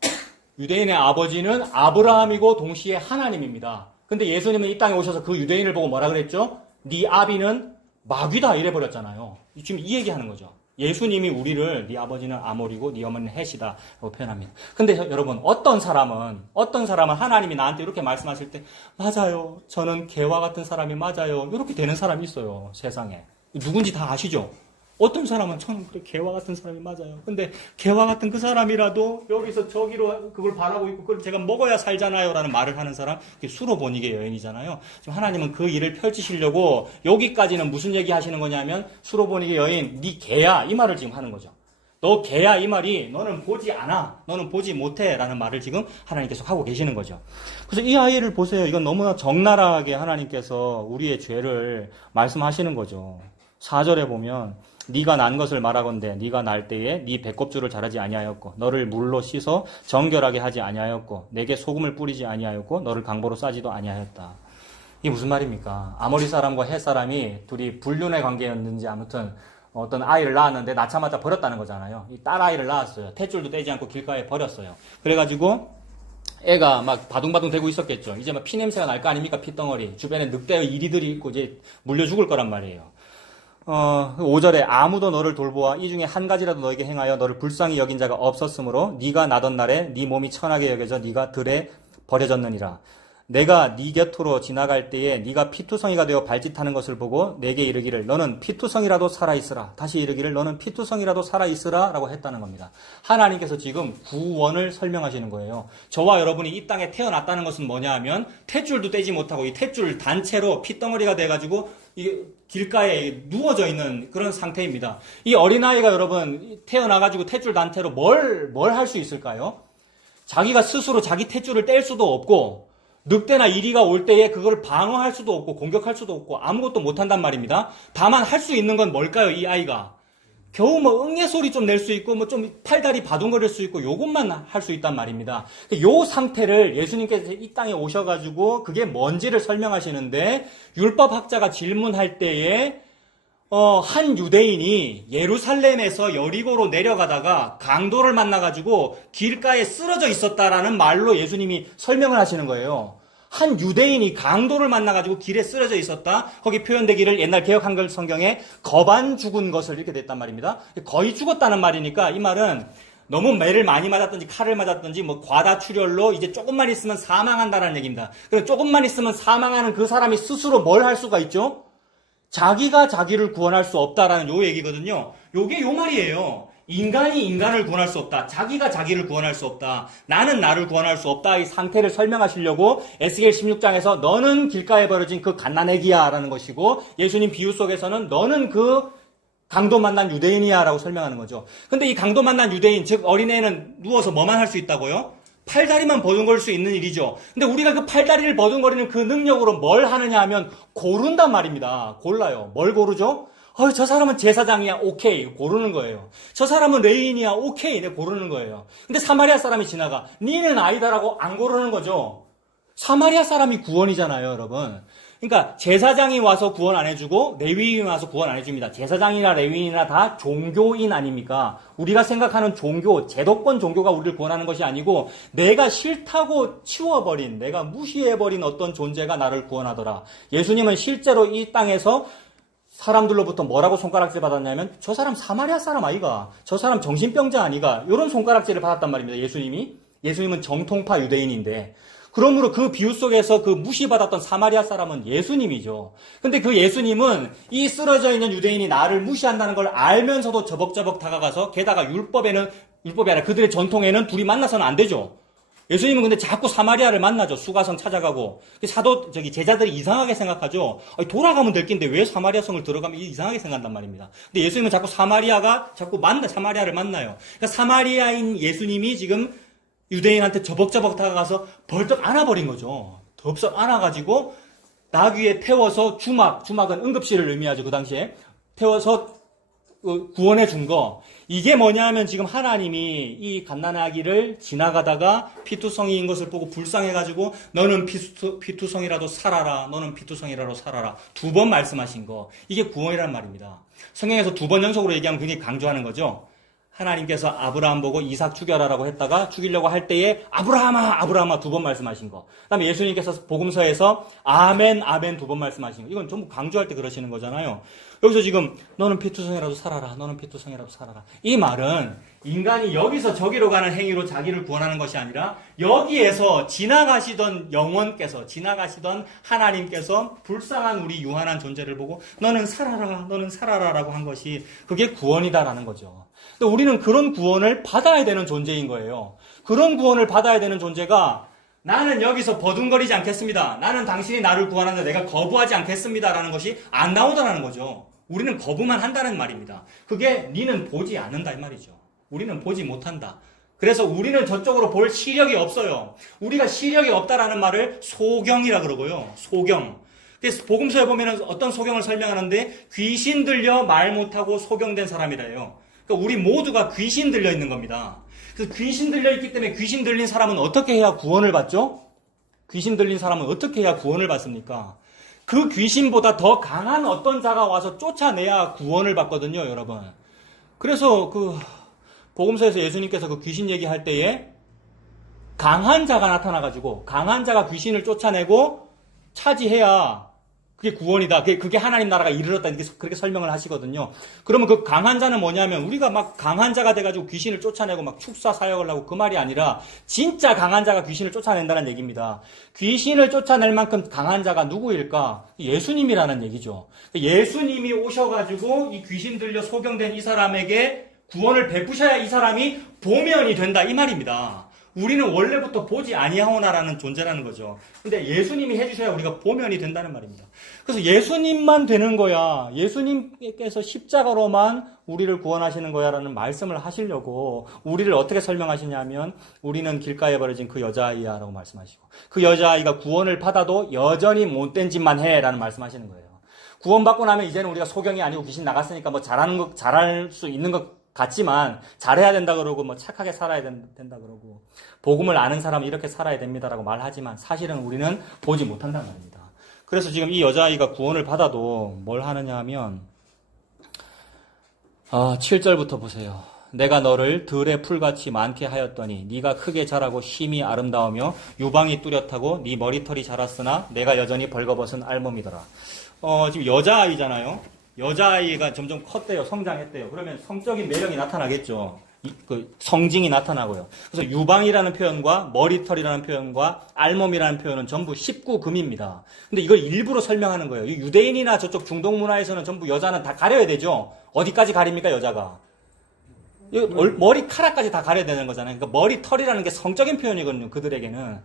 유대인의 아버지는 아브라함이고 동시에 하나님입니다. 근데 예수님은 이 땅에 오셔서 그 유대인을 보고 뭐라 그랬죠? 네 아비는 마귀다 이래버렸잖아요. 지금 이 얘기하는 거죠. 예수님이 우리를 네 아버지는 아모리고 네 어머니는 헷이다 라고 표현합니다. 근데 여러분 어떤 사람은 하나님이 나한테 이렇게 말씀하실 때 맞아요. 저는 개와 같은 사람이 맞아요. 이렇게 되는 사람이 있어요. 세상에. 누군지 다 아시죠? 어떤 사람은 저는 그래 개와 같은 사람이 맞아요. 근데 개와 같은 그 사람이라도 여기서 저기로 그걸 바라고 있고 그걸 제가 먹어야 살잖아요 라는 말을 하는 사람 그게 수로보니게 여인이잖아요. 지금 하나님은 그 일을 펼치시려고 여기까지는 무슨 얘기 하시는 거냐면 수로보니게 여인 네 개야 이 말을 지금 하는 거죠. 너 개야 이 말이 너는 보지 않아. 너는 보지 못해 라는 말을 지금 하나님께서 하고 계시는 거죠. 그래서 이 아이를 보세요. 이건 너무나 적나라하게 하나님께서 우리의 죄를 말씀하시는 거죠. 4절에 보면 네가 난 것을 말하건대 네가 날 때에 네 배꼽줄을 자르지 아니하였고 너를 물로 씻어 정결하게 하지 아니하였고 내게 소금을 뿌리지 아니하였고 너를 강보로 싸지도 아니하였다. 이게 무슨 말입니까? 아모리 사람과 헷 사람이 둘이 불륜의 관계였는지 아무튼 어떤 아이를 낳았는데 낳자마자 버렸다는 거잖아요. 이 딸 아이를 낳았어요. 탯줄도 떼지 않고 길가에 버렸어요. 그래가지고 애가 막 바둥바둥 대고 있었겠죠. 이제 막 피냄새가 날 거 아닙니까? 피덩어리. 주변에 늑대의 이리들이 있고 이제 물려 죽을 거란 말이에요. 5절에 아무도 너를 돌보아 이 중에 한 가지라도 너에게 행하여 너를 불쌍히 여긴 자가 없었으므로 네가 나던 날에 네 몸이 천하게 여겨져 네가 들에 버려졌느니라. 내가 네 곁으로 지나갈 때에 네가 피투성이가 되어 발짓하는 것을 보고 내게 이르기를 너는 피투성이라도 살아있으라. 다시 이르기를 너는 피투성이라도 살아있으라 라고 했다는 겁니다. 하나님께서 지금 구원을 설명하시는 거예요. 저와 여러분이 이 땅에 태어났다는 것은 뭐냐 하면 탯줄도 떼지 못하고 이 탯줄 단체로 피덩어리가 돼가지고 이게 길가에 누워져 있는 그런 상태입니다. 이 어린아이가 여러분 태어나가지고 탯줄 단태로 뭘 할 수 있을까요? 자기가 스스로 자기 탯줄을 뗄 수도 없고 늑대나 이리가 올 때에 그걸 방어할 수도 없고 공격할 수도 없고 아무것도 못한단 말입니다. 다만 할 수 있는 건 뭘까요? 이 아이가 겨우 뭐 응애 소리 좀 낼 수 있고 뭐 좀 팔다리 바둥거릴 수 있고 요것만 할 수 있단 말입니다. 요 상태를 예수님께서 이 땅에 오셔가지고 그게 뭔지를 설명하시는데 율법학자가 질문할 때에 한 유대인이 예루살렘에서 여리고로 내려가다가 강도를 만나가지고 길가에 쓰러져 있었다라는 말로 예수님이 설명을 하시는 거예요. 한 유대인이 강도를 만나가지고 길에 쓰러져 있었다. 거기 표현되기를 옛날 개역 한글 성경에 거반 죽은 것을 이렇게 됐단 말입니다. 거의 죽었다는 말이니까 이 말은 너무 매를 많이 맞았든지 칼을 맞았든지 뭐 과다출혈로 이제 조금만 있으면 사망한다는 얘기입니다. 그럼 조금만 있으면 사망하는 그 사람이 스스로 뭘 할 수가 있죠? 자기가 자기를 구원할 수 없다라는 요 얘기거든요. 요게 요 말이에요. 인간이 인간을 구원할 수 없다. 자기가 자기를 구원할 수 없다. 나는 나를 구원할 수 없다. 이 상태를 설명하시려고 에스겔 16장에서 너는 길가에 버려진 그 갓난애기야 라는 것이고 예수님 비유 속에서는 너는 그 강도 만난 유대인이야 라고 설명하는 거죠. 근데 이 강도 만난 유대인, 즉 어린애는 누워서 뭐만 할 수 있다고요? 팔다리만 버둥거릴 수 있는 일이죠. 근데 우리가 그 팔다리를 버둥거리는 그 능력으로 뭘 하느냐 하면 고른단 말입니다. 골라요. 뭘 고르죠? 저 사람은 제사장이야. 오케이. 고르는 거예요. 저 사람은 레위인이야. 오케이. 네, 고르는 거예요. 근데 사마리아 사람이 지나가. 니는 아니다라고 안 고르는 거죠. 사마리아 사람이 구원이잖아요, 여러분. 그러니까 제사장이 와서 구원 안 해주고 레위인이 와서 구원 안 해줍니다. 제사장이나 레위인이나 다 종교인 아닙니까? 우리가 생각하는 종교, 제도권 종교가 우리를 구원하는 것이 아니고 내가 싫다고 치워버린, 내가 무시해버린 어떤 존재가 나를 구원하더라. 예수님은 실제로 이 땅에서 사람들로부터 뭐라고 손가락질 받았냐면 저 사람 사마리아 사람 아이가, 저 사람 정신병자 아니가, 이런 손가락질을 받았단 말입니다. 예수님은 정통파 유대인인데 그러므로 그 비유 속에서 그 무시받았던 사마리아 사람은 예수님이죠. 근데 그 예수님은 이 쓰러져 있는 유대인이 나를 무시한다는 걸 알면서도 저벅저벅 다가가서 게다가 율법이 아니라 그들의 전통에는 둘이 만나서는 안 되죠. 예수님은 근데 자꾸 사마리아를 만나죠. 수가성 찾아가고. 제자들이 이상하게 생각하죠. 돌아가면 될 낀데 왜 사마리아 성을 들어가면 이상하게 생각한단 말입니다. 근데 예수님은 자꾸 사마리아를 만나요. 그러니까 사마리아인 예수님이 지금 유대인한테 저벅저벅 다가가서 벌떡 안아버린 거죠. 덥석 안아가지고 나귀에 태워서 주막은 응급실을 의미하죠. 그 당시에 태워서 구원해 준 거. 이게 뭐냐 하면 지금 하나님이 이 갓난의 아기를 지나가다가 피투성이인 것을 보고 불쌍해가지고 너는 피투성이라도 살아라. 너는 피투성이라도 살아라. 2번 말씀하신 거. 이게 구원이란 말입니다. 성경에서 2번 연속으로 얘기하면 굉장히 강조하는 거죠. 하나님께서 아브라함 보고 이삭 죽여라라고 했다가 죽이려고 할 때에 아브라함아 2번 말씀하신 거. 그다음에 예수님께서 복음서에서 아멘 2번 말씀하신 거. 이건 전부 강조할 때 그러시는 거잖아요. 여기서 지금 너는 피투성이라도 살아라. 너는 피투성이라도 살아라. 이 말은 인간이 여기서 저기로 가는 행위로 자기를 구원하는 것이 아니라 여기에서 지나가시던 영원께서, 지나가시던 하나님께서 불쌍한 우리 유한한 존재를 보고 너는 살아라 라고 한 것이 그게 구원이다라는 거죠. 근데 우리는 그런 구원을 받아야 되는 존재인 거예요. 그런 구원을 받아야 되는 존재가 나는 여기서 버둥거리지 않겠습니다. 나는 당신이 나를 구원하는데 내가 거부하지 않겠습니다라는 것이 안 나오더라는 거죠. 우리는 거부만 한다는 말입니다. 그게 니는 보지 않는다 이 말이죠. 우리는 보지 못한다. 그래서 우리는 저쪽으로 볼 시력이 없어요. 우리가 시력이 없다라는 말을 소경이라 그러고요. 소경. 그래서 복음서에 보면 어떤 소경을 설명하는데 귀신 들려 말 못하고 소경된 사람이래요. 그러니까 우리 모두가 귀신 들려 있는 겁니다. 그래서 귀신 들려 있기 때문에 귀신 들린 사람은 어떻게 해야 구원을 받죠? 귀신 들린 사람은 어떻게 해야 구원을 받습니까? 그 귀신보다 더 강한 어떤 자가 와서 쫓아내야 구원을 받거든요, 여러분. 그래서 복음서에서 예수님께서 그 귀신 얘기할 때에 강한 자가 나타나가지고 강한 자가 귀신을 쫓아내고 차지해야 그게 구원이다. 그게 하나님 나라가 이르렀다. 이렇게 그렇게 설명을 하시거든요. 그러면 그 강한 자는 뭐냐면 우리가 막 강한 자가 돼가지고 귀신을 쫓아내고 막 축사 사역을 하고 그 말이 아니라 진짜 강한 자가 귀신을 쫓아낸다는 얘기입니다. 귀신을 쫓아낼 만큼 강한 자가 누구일까? 예수님이라는 얘기죠. 예수님이 오셔가지고 이 귀신 들려 소경된 이 사람에게 구원을 베푸셔야 이 사람이 보면이 된다. 이 말입니다. 우리는 원래부터 보지 아니하오나라는 존재라는 거죠. 근데 예수님이 해주셔야 우리가 보면이 된다는 말입니다. 그래서 예수님만 되는 거야. 예수님께서 십자가로만 우리를 구원하시는 거야 라는 말씀을 하시려고 우리를 어떻게 설명하시냐면 우리는 길가에 버려진 그 여자아이야 라고 말씀하시고 그 여자아이가 구원을 받아도 여전히 못된 짓만 해 라는 말씀하시는 거예요. 구원받고 나면 이제는 우리가 소경이 아니고 귀신 나갔으니까 뭐 잘할 수 있는 것 같지만 잘해야 된다 그러고 뭐 착하게 살아야 된다 그러고 복음을 아는 사람은 이렇게 살아야 됩니다라고 말하지만 사실은 우리는 보지 못한단 말입니다. 그래서 지금 이 여자아이가 구원을 받아도 뭘 하느냐 하면 7절부터 보세요. 내가 너를 들의 풀같이 많게 하였더니 네가 크게 자라고 심히 아름다우며 유방이 뚜렷하고 네 머리털이 자랐으나 내가 여전히 벌거벗은 알몸이더라. 지금 여자아이잖아요. 여자아이가 점점 컸대요. 성장했대요. 그러면 성적인 매력이 나타나겠죠. 그 성징이 나타나고요. 그래서 유방이라는 표현과 머리털이라는 표현과 알몸이라는 표현은 전부 19금입니다. 근데 이걸 일부러 설명하는 거예요. 유대인이나 저쪽 중동 문화에서는 전부 여자는 다 가려야 되죠. 어디까지 가립니까, 여자가? 머리카락까지 다 가려야 되는 거잖아요. 그러니까 머리털이라는 게 성적인 표현이거든요, 그들에게는.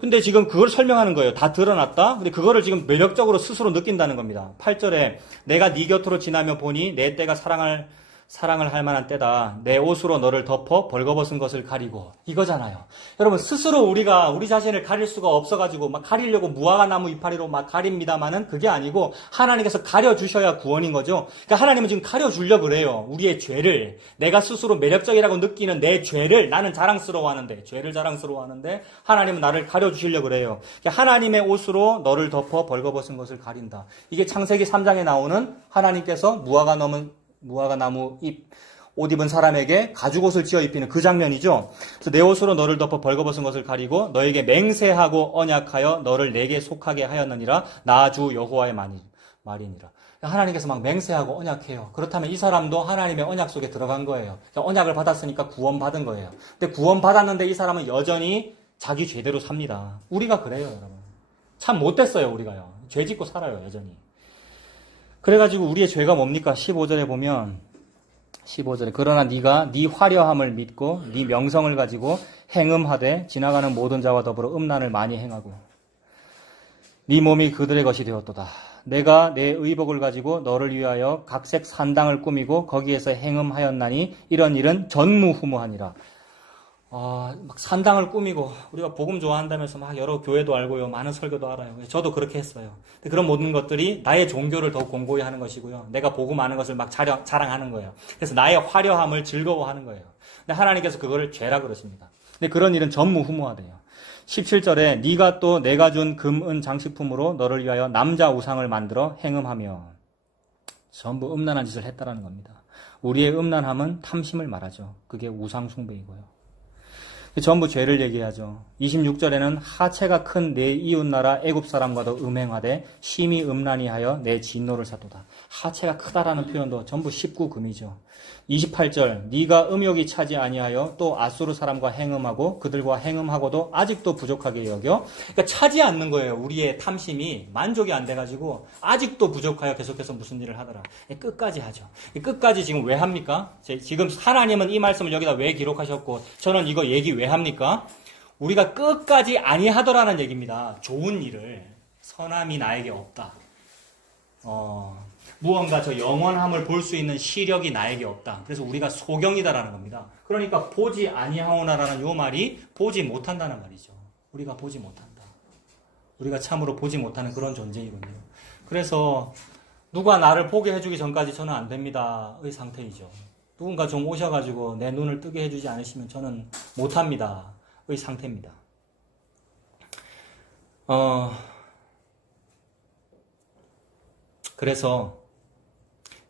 근데 지금 그걸 설명하는 거예요. 다 드러났다? 근데 그거를 지금 매력적으로 스스로 느낀다는 겁니다. 8절에 내가 네 곁으로 지나며 보니 내 때가 사랑을 할 만한 때다. 내 옷으로 너를 덮어 벌거벗은 것을 가리고. 이거잖아요. 여러분, 스스로 우리가 우리 자신을 가릴 수가 없어가지고 막 가리려고 무화과나무 이파리로 막 가립니다만은 그게 아니고 하나님께서 가려주셔야 구원인 거죠. 그러니까 하나님은 지금 가려주려고 그래요. 우리의 죄를. 내가 스스로 매력적이라고 느끼는 내 죄를 나는 자랑스러워하는데, 죄를 자랑스러워하는데 하나님은 나를 가려주시려고 그래요. 그러니까 하나님의 옷으로 너를 덮어 벌거벗은 것을 가린다. 이게 창세기 3장에 나오는 하나님께서 무화과나무 옷 입은 사람에게 가죽옷을 지어 입히는 그 장면이죠. 그래서 내 옷으로 너를 덮어 벌거벗은 것을 가리고 너에게 맹세하고 언약하여 너를 내게 속하게 하였느니라. 나 주 여호와의 말이니라. 하나님께서 막 맹세하고 언약해요. 그렇다면 이 사람도 하나님의 언약 속에 들어간 거예요. 그러니까 언약을 받았으니까 구원받은 거예요. 근데 구원받았는데 이 사람은 여전히 자기 죄대로 삽니다. 우리가 그래요, 여러분. 참 못됐어요, 우리가요. 죄 짓고 살아요, 여전히. 그래가지고 우리의 죄가 뭡니까? 15절에 보면 15절에 그러나 네가 네 화려함을 믿고 네 명성을 가지고 행음하되 지나가는 모든 자와 더불어 음란을 많이 행하고 네 몸이 그들의 것이 되었도다. 내가 내 의복을 가지고 너를 위하여 각색 산당을 꾸미고 거기에서 행음하였나니 이런 일은 전무후무하니라. 막 산당을 꾸미고 우리가 복음 좋아한다면서 막 여러 교회도 알고요. 많은 설교도 알아요. 저도 그렇게 했어요. 근데 그런 모든 것들이 나의 종교를 더욱 공고히 하는 것이고요. 내가 복음 아는 것을 막 자랑하는 거예요. 그래서 나의 화려함을 즐거워하는 거예요. 근데 하나님께서 그거를 죄라 그러십니다. 근데 그런 일은 전무후무하대요. 17절에 네가 또 내가 준 금, 은 장식품으로 너를 위하여 남자 우상을 만들어 행음하며 전부 음란한 짓을 했다라는 겁니다. 우리의 음란함은 탐심을 말하죠. 그게 우상 숭배이고요. 전부 죄를 얘기하죠. 26절에는 하체가 큰 내 이웃나라 애굽 사람과도 음행하되 심히 음란히 하여 내 진노를 사도다. 하체가 크다라는 표현도 전부 19금이죠. 28절 네가 음욕이 차지 아니하여 또 아수르 사람과 행음하고 그들과 행음하고도 아직도 부족하게 여겨. 그러니까 차지 않는 거예요. 우리의 탐심이 만족이 안 돼가지고 아직도 부족하여 계속해서 무슨 일을 하더라. 끝까지 하죠. 끝까지 지금 왜 합니까? 지금 하나님은 이 말씀을 여기다 왜 기록하셨고 저는 이거 얘기 왜 합니까? 우리가 끝까지 아니하더라는 얘기입니다. 좋은 일을. 선함이 나에게 없다. 무언가 저 영원함을 볼 수 있는 시력이 나에게 없다. 그래서 우리가 소경이다라는 겁니다. 그러니까 보지 아니하오나라는 요 말이 보지 못한다는 말이죠. 우리가 보지 못한다. 우리가 참으로 보지 못하는 그런 존재이군요. 그래서 누가 나를 보게 해주기 전까지 저는 안 됩니다의 상태이죠. 누군가 좀 오셔가지고 내 눈을 뜨게 해주지 않으시면 저는 못합니다의 상태입니다. 그래서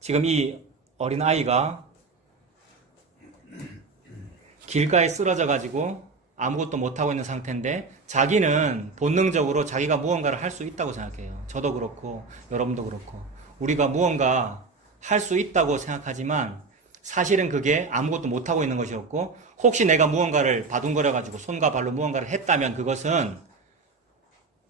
지금 이 어린아이가 길가에 쓰러져가지고 아무것도 못하고 있는 상태인데 자기는 본능적으로 자기가 무언가를 할 수 있다고 생각해요. 저도 그렇고 여러분도 그렇고 우리가 무언가 할 수 있다고 생각하지만 사실은 그게 아무것도 못하고 있는 것이었고 혹시 내가 무언가를 바둥거려가지고 손과 발로 무언가를 했다면 그것은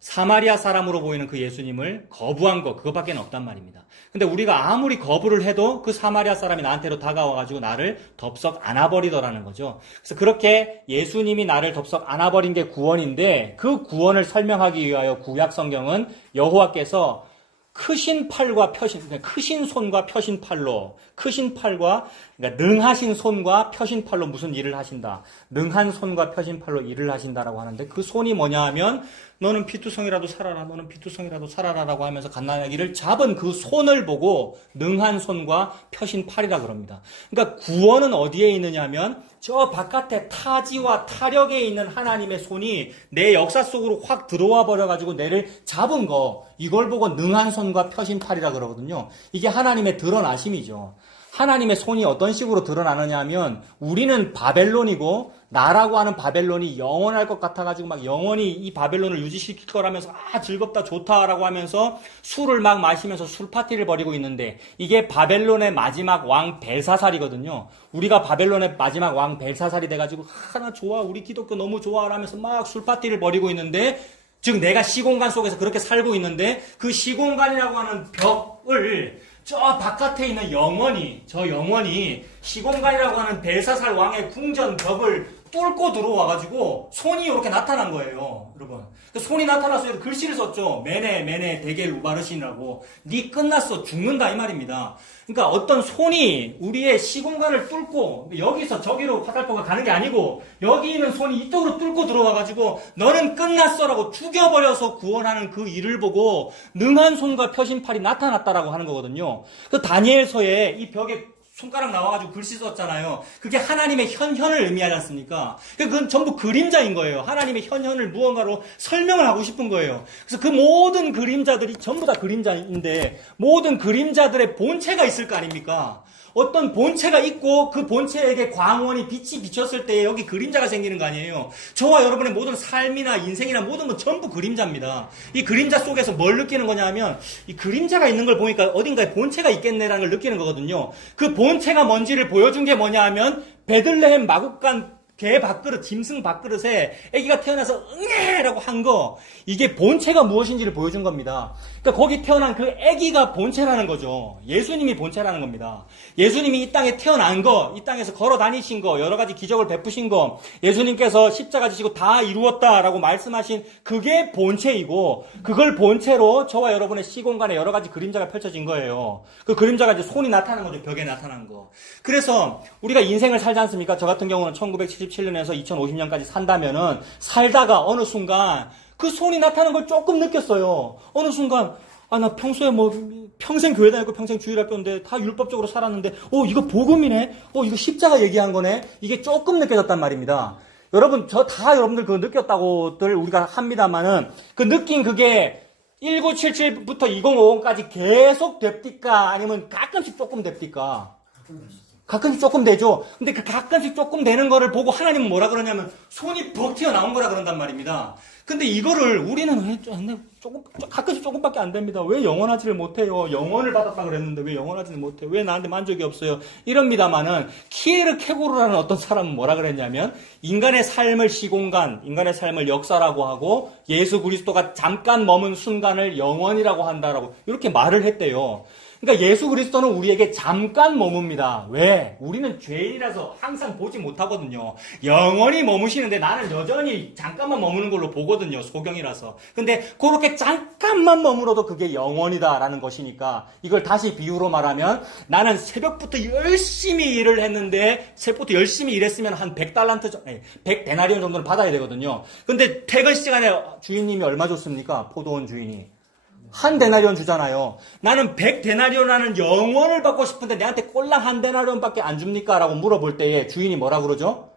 사마리아 사람으로 보이는 그 예수님을 거부한 거, 그것밖에 없단 말입니다. 근데 우리가 아무리 거부를 해도 그 사마리아 사람이 나한테로 다가와가지고 나를 덥석 안아버리더라는 거죠. 그래서 그렇게 예수님이 나를 덥석 안아버린 게 구원인데, 그 구원을 설명하기 위하여 구약 성경은 여호와께서 크신 팔과 펴신, 그러니까 크신 손과 펴신 팔로, 크신 팔과, 그러니까 능하신 손과 펴신 팔로 무슨 일을 하신다. 능한 손과 펴신 팔로 일을 하신다라고 하는데, 그 손이 뭐냐 하면, 너는 피투성이라도 살아라, 너는 피투성이라도 살아라라고 하면서 갓난아기를 잡은 그 손을 보고 능한 손과 펴신 팔이라 그럽니다. 그러니까 구원은 어디에 있느냐 하면, 저 바깥에 타지와 타력에 있는 하나님의 손이 내 역사 속으로 확 들어와 버려가지고 내를 잡은 거, 이걸 보고 능한 손과 펴신 팔이라 그러거든요. 이게 하나님의 드러나심이죠. 하나님의 손이 어떤 식으로 드러나느냐 하면, 우리는 바벨론이고 나라고 하는 바벨론이 영원할 것 같아가지고 막 영원히 이 바벨론을 유지시킬 거라면서 즐겁다 좋다라고 하면서 술을 막 마시면서 술 파티를 벌이고 있는데, 이게 바벨론의 마지막 왕 벨사살이거든요. 우리가 바벨론의 마지막 왕 벨사살이 돼가지고 나 좋아, 우리 기독교 너무 좋아 라면서 막 술 파티를 벌이고 있는데, 즉 내가 시공간 속에서 그렇게 살고 있는데, 그 시공간이라고 하는 벽을 저 바깥에 있는 영원히, 저 영원히 시공간이라고 하는 벨사살 왕의 궁전 벽을 뚫고 들어와가지고 손이 이렇게 나타난 거예요, 여러분. 손이 나타나서 글씨를 썼죠. 메네 데겔 우바르신이라고. 니 끝났어, 죽는다 이 말입니다. 그러니까 어떤 손이 우리의 시공간을 뚫고 여기서 저기로 화살표가 가는 게 아니고, 여기 있는 손이 이쪽으로 뚫고 들어와가지고 너는 끝났어라고 죽여버려서 구원하는 그 일을 보고 능한 손과 펴신 팔이 나타났다라고 하는 거거든요. 그 다니엘서에 이 벽에 손가락 나와가지고 글씨 썼잖아요. 그게 하나님의 현현을 의미하지 않습니까? 그건 전부 그림자인 거예요. 하나님의 현현을 무언가로 설명을 하고 싶은 거예요. 그래서 그 모든 그림자들이 전부 다 그림자인데, 모든 그림자들의 본체가 있을 거 아닙니까? 어떤 본체가 있고 그 본체에게 광원이 빛이 비쳤을 때 여기 그림자가 생기는 거 아니에요. 저와 여러분의 모든 삶이나 인생이나 모든 건 전부 그림자입니다. 이 그림자 속에서 뭘 느끼는 거냐 하면, 이 그림자가 있는 걸 보니까 어딘가에 본체가 있겠네라는 걸 느끼는 거거든요. 그 본체가 뭔지를 보여준 게 뭐냐 하면, 베들레헴 마국간 개 밥그릇, 짐승 밥그릇에 아기가 태어나서 응애라고 한 거, 이게 본체가 무엇인지를 보여준 겁니다. 그러니까 거기 태어난 그 아기가 본체라는 거죠. 예수님이 본체라는 겁니다. 예수님이 이 땅에 태어난 거, 이 땅에서 걸어 다니신 거, 여러 가지 기적을 베푸신 거, 예수님께서 십자가 지시고 다 이루었다라고 말씀하신 그게 본체이고, 그걸 본체로 저와 여러분의 시공간에 여러 가지 그림자가 펼쳐진 거예요. 그 그림자가 이제 손이 나타난 거죠. 벽에 나타난 거. 그래서 우리가 인생을 살지 않습니까? 저 같은 경우는 1977년에서 2050년까지 산다면은, 살다가 어느 순간 그 손이 나타나는 걸 조금 느꼈어요. 어느 순간, 나 평소에 평생 교회 다녔고 평생 주일학교인데 다 율법적으로 살았는데, 이거 복음이네? 이거 십자가 얘기한 거네? 이게 조금 느껴졌단 말입니다. 여러분, 여러분들 그거 느꼈다고들 우리가 합니다만은, 그 느낀 그게 1977부터 2050까지 계속 됩니까? 아니면 가끔씩 조금 됩니까? 가끔씩 조금 되죠. 근데 그 가끔씩 조금 되는 거를 보고 하나님은 뭐라 그러냐면, 손이 벅 튀어나온 거라 그런단 말입니다. 근데 이거를 우리는 가끔씩 조금밖에 안 됩니다. 왜 영원하지를 못해요? 영원을 받았다 그랬는데 왜 영원하지를 못해요? 왜 나한테 만족이 없어요? 이럽니다만은, 키에르 케고르라는 어떤 사람은 뭐라 그랬냐면, 인간의 삶을 시공간, 인간의 삶을 역사라고 하고, 예수 그리스도가 잠깐 머문 순간을 영원이라고 한다라고 이렇게 말을 했대요. 그러니까 예수 그리스도는 우리에게 잠깐 머뭅니다. 왜? 우리는 죄인이라서 항상 보지 못하거든요. 영원히 머무시는데 나는 여전히 잠깐만 머무는 걸로 보거든요. 소경이라서. 근데 그렇게 잠깐만 머물어도 그게 영원이다라는 것이니까, 이걸 다시 비유로 말하면, 나는 새벽부터 열심히 일을 했는데, 새벽부터 열심히 일했으면 한 100달란트, 100데나리온 정도는 받아야 되거든요. 근데 퇴근 시간에 주인님이 얼마 줬습니까? 포도원 주인이. 한 데나리온 주잖아요. 나는 100데나리온이라는 영원을 받고 싶은데 내한테 꼴랑 한 데나리온밖에 안 줍니까? 라고 물어볼 때에 주인이 뭐라 그러죠?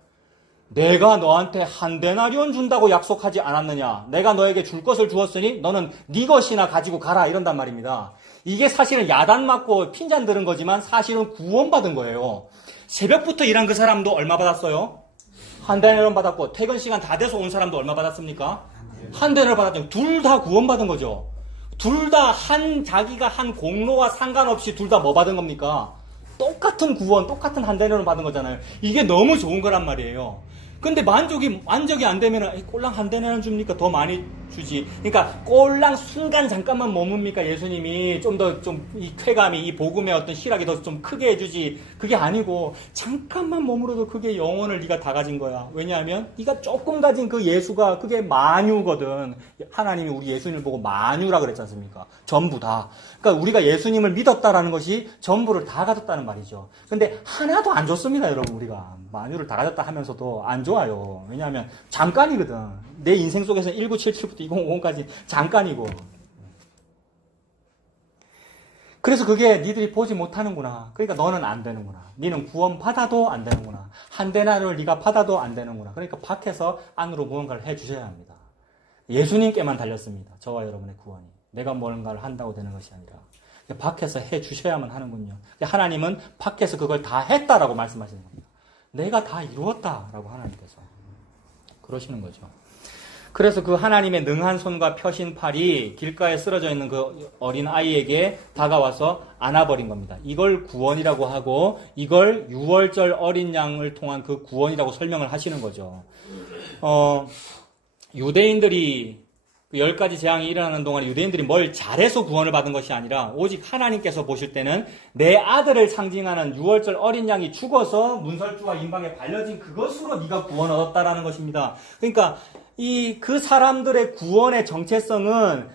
내가 너한테 한 데나리온 준다고 약속하지 않았느냐? 내가 너에게 줄 것을 주었으니 너는 네 것이나 가지고 가라, 이런단 말입니다. 이게 사실은 야단 맞고 핀잔 들은 거지만 사실은 구원받은 거예요. 새벽부터 일한 그 사람도 얼마 받았어요? 한 데나리온 받았고, 퇴근 시간 다 돼서 온 사람도 얼마 받았습니까? 한 데나리온 받았죠. 둘 다 구원받은 거죠. 둘 다 자기가 한 공로와 상관없이 둘 다 뭐 받은 겁니까? 똑같은 구원, 똑같은 한 데나리온 받은 거잖아요. 이게 너무 좋은 거란 말이에요. 근데 만족이 안 되면, 꼴랑 한 데나리온 줍니까? 더 많이 주지. 그러니까 꼴랑 순간 잠깐만 머뭅니까 예수님이 좀 더 이 쾌감이 이 복음의 어떤 희락이 더 좀 크게 해주지. 그게 아니고 잠깐만 머무러도 그게 영혼을 네가 다 가진 거야. 왜냐하면 네가 조금 가진 그 예수가 그게 만유거든. 하나님이 우리 예수님을 보고 만유라 그랬지 않습니까? 전부 다. 그러니까 우리가 예수님을 믿었다라는 것이 전부를 다 가졌다는 말이죠. 근데 하나도 안 좋습니다, 여러분. 우리가 만유를 다 가졌다 하면서도 안 좋아요. 왜냐하면 잠깐이거든. 내 인생 속에서 1977부터 2050까지 잠깐이고. 그래서 그게 니들이 보지 못하는구나. 그러니까 너는 안 되는구나. 니는 구원 받아도 안 되는구나. 한 데나리온을 네가 받아도 안 되는구나. 그러니까 밖에서 안으로 무언가를 해주셔야 합니다. 예수님께만 달렸습니다. 저와 여러분의 구원이. 내가 뭔가를 한다고 되는 것이 아니라 밖에서 해주셔야만 하는군요. 하나님은 밖에서 그걸 다 했다라고 말씀하시는 겁니다. 내가 다 이루었다라고 하나님께서 그러시는 거죠. 그래서 그 하나님의 능한 손과 펴신 팔이 길가에 쓰러져 있는 그 어린 아이에게 다가와서 안아버린 겁니다. 이걸 구원이라고 하고 이걸 유월절 어린 양을 통한 그 구원이라고 설명을 하시는 거죠. 유대인들이 10가지 재앙이 일어나는 동안 유대인들이 뭘 잘해서 구원을 받은 것이 아니라 오직 하나님께서 보실 때는 내 아들을 상징하는 유월절 어린 양이 죽어서 문설주와 임방에 발려진 그것으로 네가 구원 얻었다라는 것입니다. 그러니까 그 사람들의 구원의 정체성은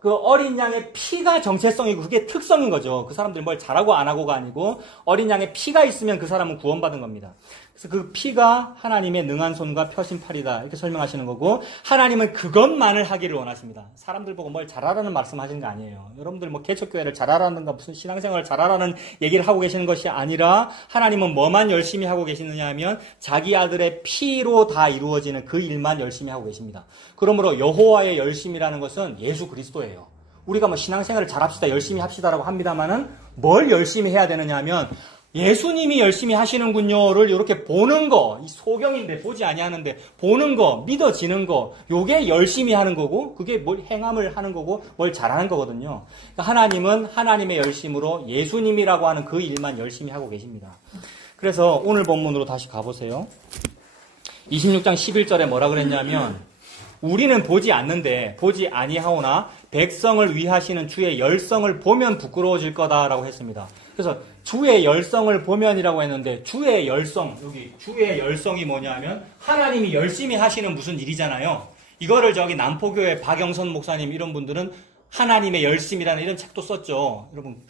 그 어린 양의 피가 정체성이고 그게 특성인 거죠. 그 사람들이 뭘 잘하고 안 하고가 아니고 어린 양의 피가 있으면 그 사람은 구원받은 겁니다. 그래서 그 피가 하나님의 능한 손과 펴신 팔이다 이렇게 설명하시는 거고 하나님은 그것만을 하기를 원하십니다. 사람들 보고 뭘 잘하라는 말씀하시는 거 아니에요. 여러분들 뭐 개척교회를 잘하라는가 무슨 신앙생활을 잘하라는 얘기를 하고 계시는 것이 아니라 하나님은 뭐만 열심히 하고 계시느냐 하면 자기 아들의 피로 다 이루어지는 그 일만 열심히 하고 계십니다. 그러므로 여호와의 열심이라는 것은 예수 그리스도예요. 우리가 뭐 신앙생활을 잘합시다 열심히 합시다라고 합니다만은 뭘 열심히 해야 되느냐 하면 예수님이 열심히 하시는군요를 이렇게 보는 거, 이 소경인데 보지 아니하는데 보는 거, 믿어지는 거, 요게 열심히 하는 거고 그게 뭘 행함을 하는 거고 뭘 잘하는 거거든요. 그러니까 하나님은 하나님의 열심으로 예수님이라고 하는 그 일만 열심히 하고 계십니다. 그래서 오늘 본문으로 다시 가보세요. 26장 11절에 뭐라 그랬냐면 우리는 보지 않는데 보지 아니하오나 백성을 위하시는 주의 열성을 보면 부끄러워질 거다라고 했습니다. 그래서 주의 열성을 보면이라고 했는데 주의 열성, 여기 주의 열성이 뭐냐면 하나님이 열심히 하시는 무슨 일이잖아요. 이거를 저기 남포교회 박영선 목사님 이런 분들은 하나님의 열심이라는 이런 책도 썼죠. 여러분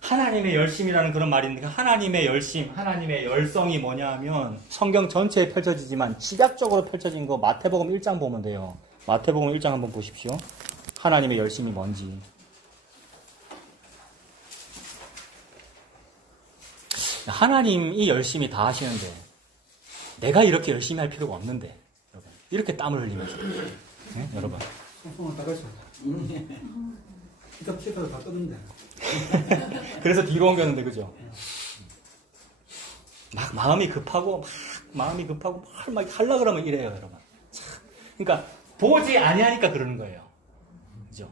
하나님의 열심이라는 그런 말이 있는데 하나님의 열심, 하나님의 열성이 뭐냐면 성경 전체에 펼쳐지지만 집약적으로 펼쳐진 거 마태복음 1장 보면 돼요. 마태복음 1장 한번 보십시오. 하나님의 열심이 뭔지. 하나님이 열심히 다 하시는데 내가 이렇게 열심히 할 필요가 없는데 여러분, 이렇게 땀을 흘리면서 네? 여러분 손을 따가지고 기타 치다가 다 떴는데 그래서 뒤로 옮겼는데 그죠? 막 마음이 급하고 막 하려고 그러면 이래요 여러분. 그러니까 보지 아니하니까 그러는 거예요. 그죠?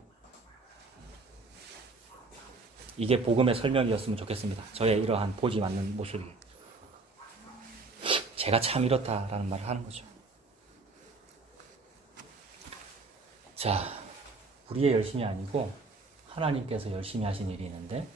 이게 복음의 설명이었으면 좋겠습니다. 저의 이러한 보지 않는 모습이. 제가 참 이렇다라는 말을 하는 거죠. 자, 우리의 열심이 아니고 하나님께서 열심히 하신 일이 있는데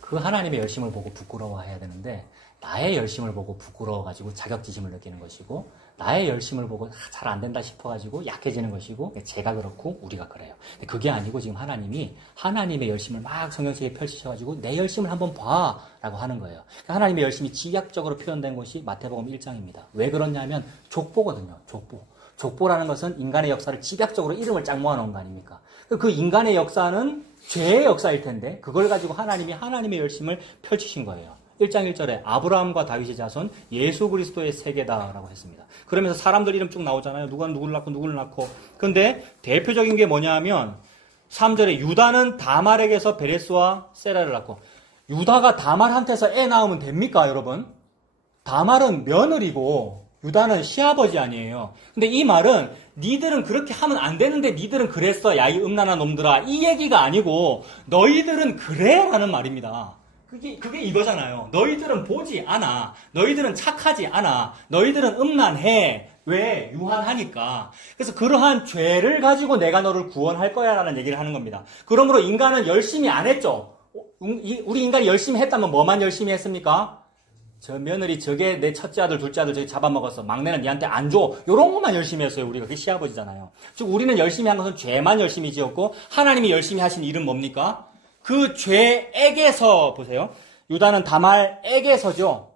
그 하나님의 열심을 보고 부끄러워해야 되는데 나의 열심을 보고 부끄러워가지고 자격지심을 느끼는 것이고 나의 열심을 보고 잘 안 된다 싶어가지고 약해지는 것이고 제가 그렇고 우리가 그래요. 근데 그게 아니고 지금 하나님이 하나님의 열심을 막 성경 속에 펼치셔가지고 내 열심을 한번 봐라고 하는 거예요. 하나님의 열심이 지약적으로 표현된 것이 마태복음 1장입니다. 왜 그러냐면 족보거든요. 족보라는 것은 인간의 역사를 집약적으로 이름을 쫙 모아놓은 거 아닙니까? 그 인간의 역사는 죄의 역사일 텐데 그걸 가지고 하나님이 하나님의 열심을 펼치신 거예요. 1장 1절에 아브라함과 다윗의 자손 예수 그리스도의 세계다라고 했습니다. 그러면서 사람들 이름 쭉 나오잖아요. 누가 누구를 낳고 누구를 낳고. 근데 대표적인 게 뭐냐 하면 3절에 유다는 다말에게서 베레스와 세라를 낳고. 유다가 다말한테서 애 낳으면 됩니까 여러분? 다말은 며느리고 유다는 시아버지 아니에요. 근데 이 말은 니들은 그렇게 하면 안 되는데 니들은 그랬어 야 이 음란한 놈들아 이 얘기가 아니고 너희들은 그래 라는 말입니다. 그게 이거잖아요. 너희들은 보지 않아. 너희들은 착하지 않아. 너희들은 음란해. 왜? 유한하니까. 그래서 그러한 죄를 가지고 내가 너를 구원할 거야 라는 얘기를 하는 겁니다. 그러므로 인간은 열심히 안 했죠. 우리 인간이 열심히 했다면 뭐만 열심히 했습니까? 저 며느리 저게 내 첫째 아들 둘째 아들 저기 잡아먹었어. 막내는 니한테 안 줘. 이런 것만 열심히 했어요. 우리가. 그게 시아버지잖아요. 즉 우리는 열심히 한 것은 죄만 열심히 지었고 하나님이 열심히 하신 일은 뭡니까? 그 죄에게서 보세요. 유다는 다말에게서죠.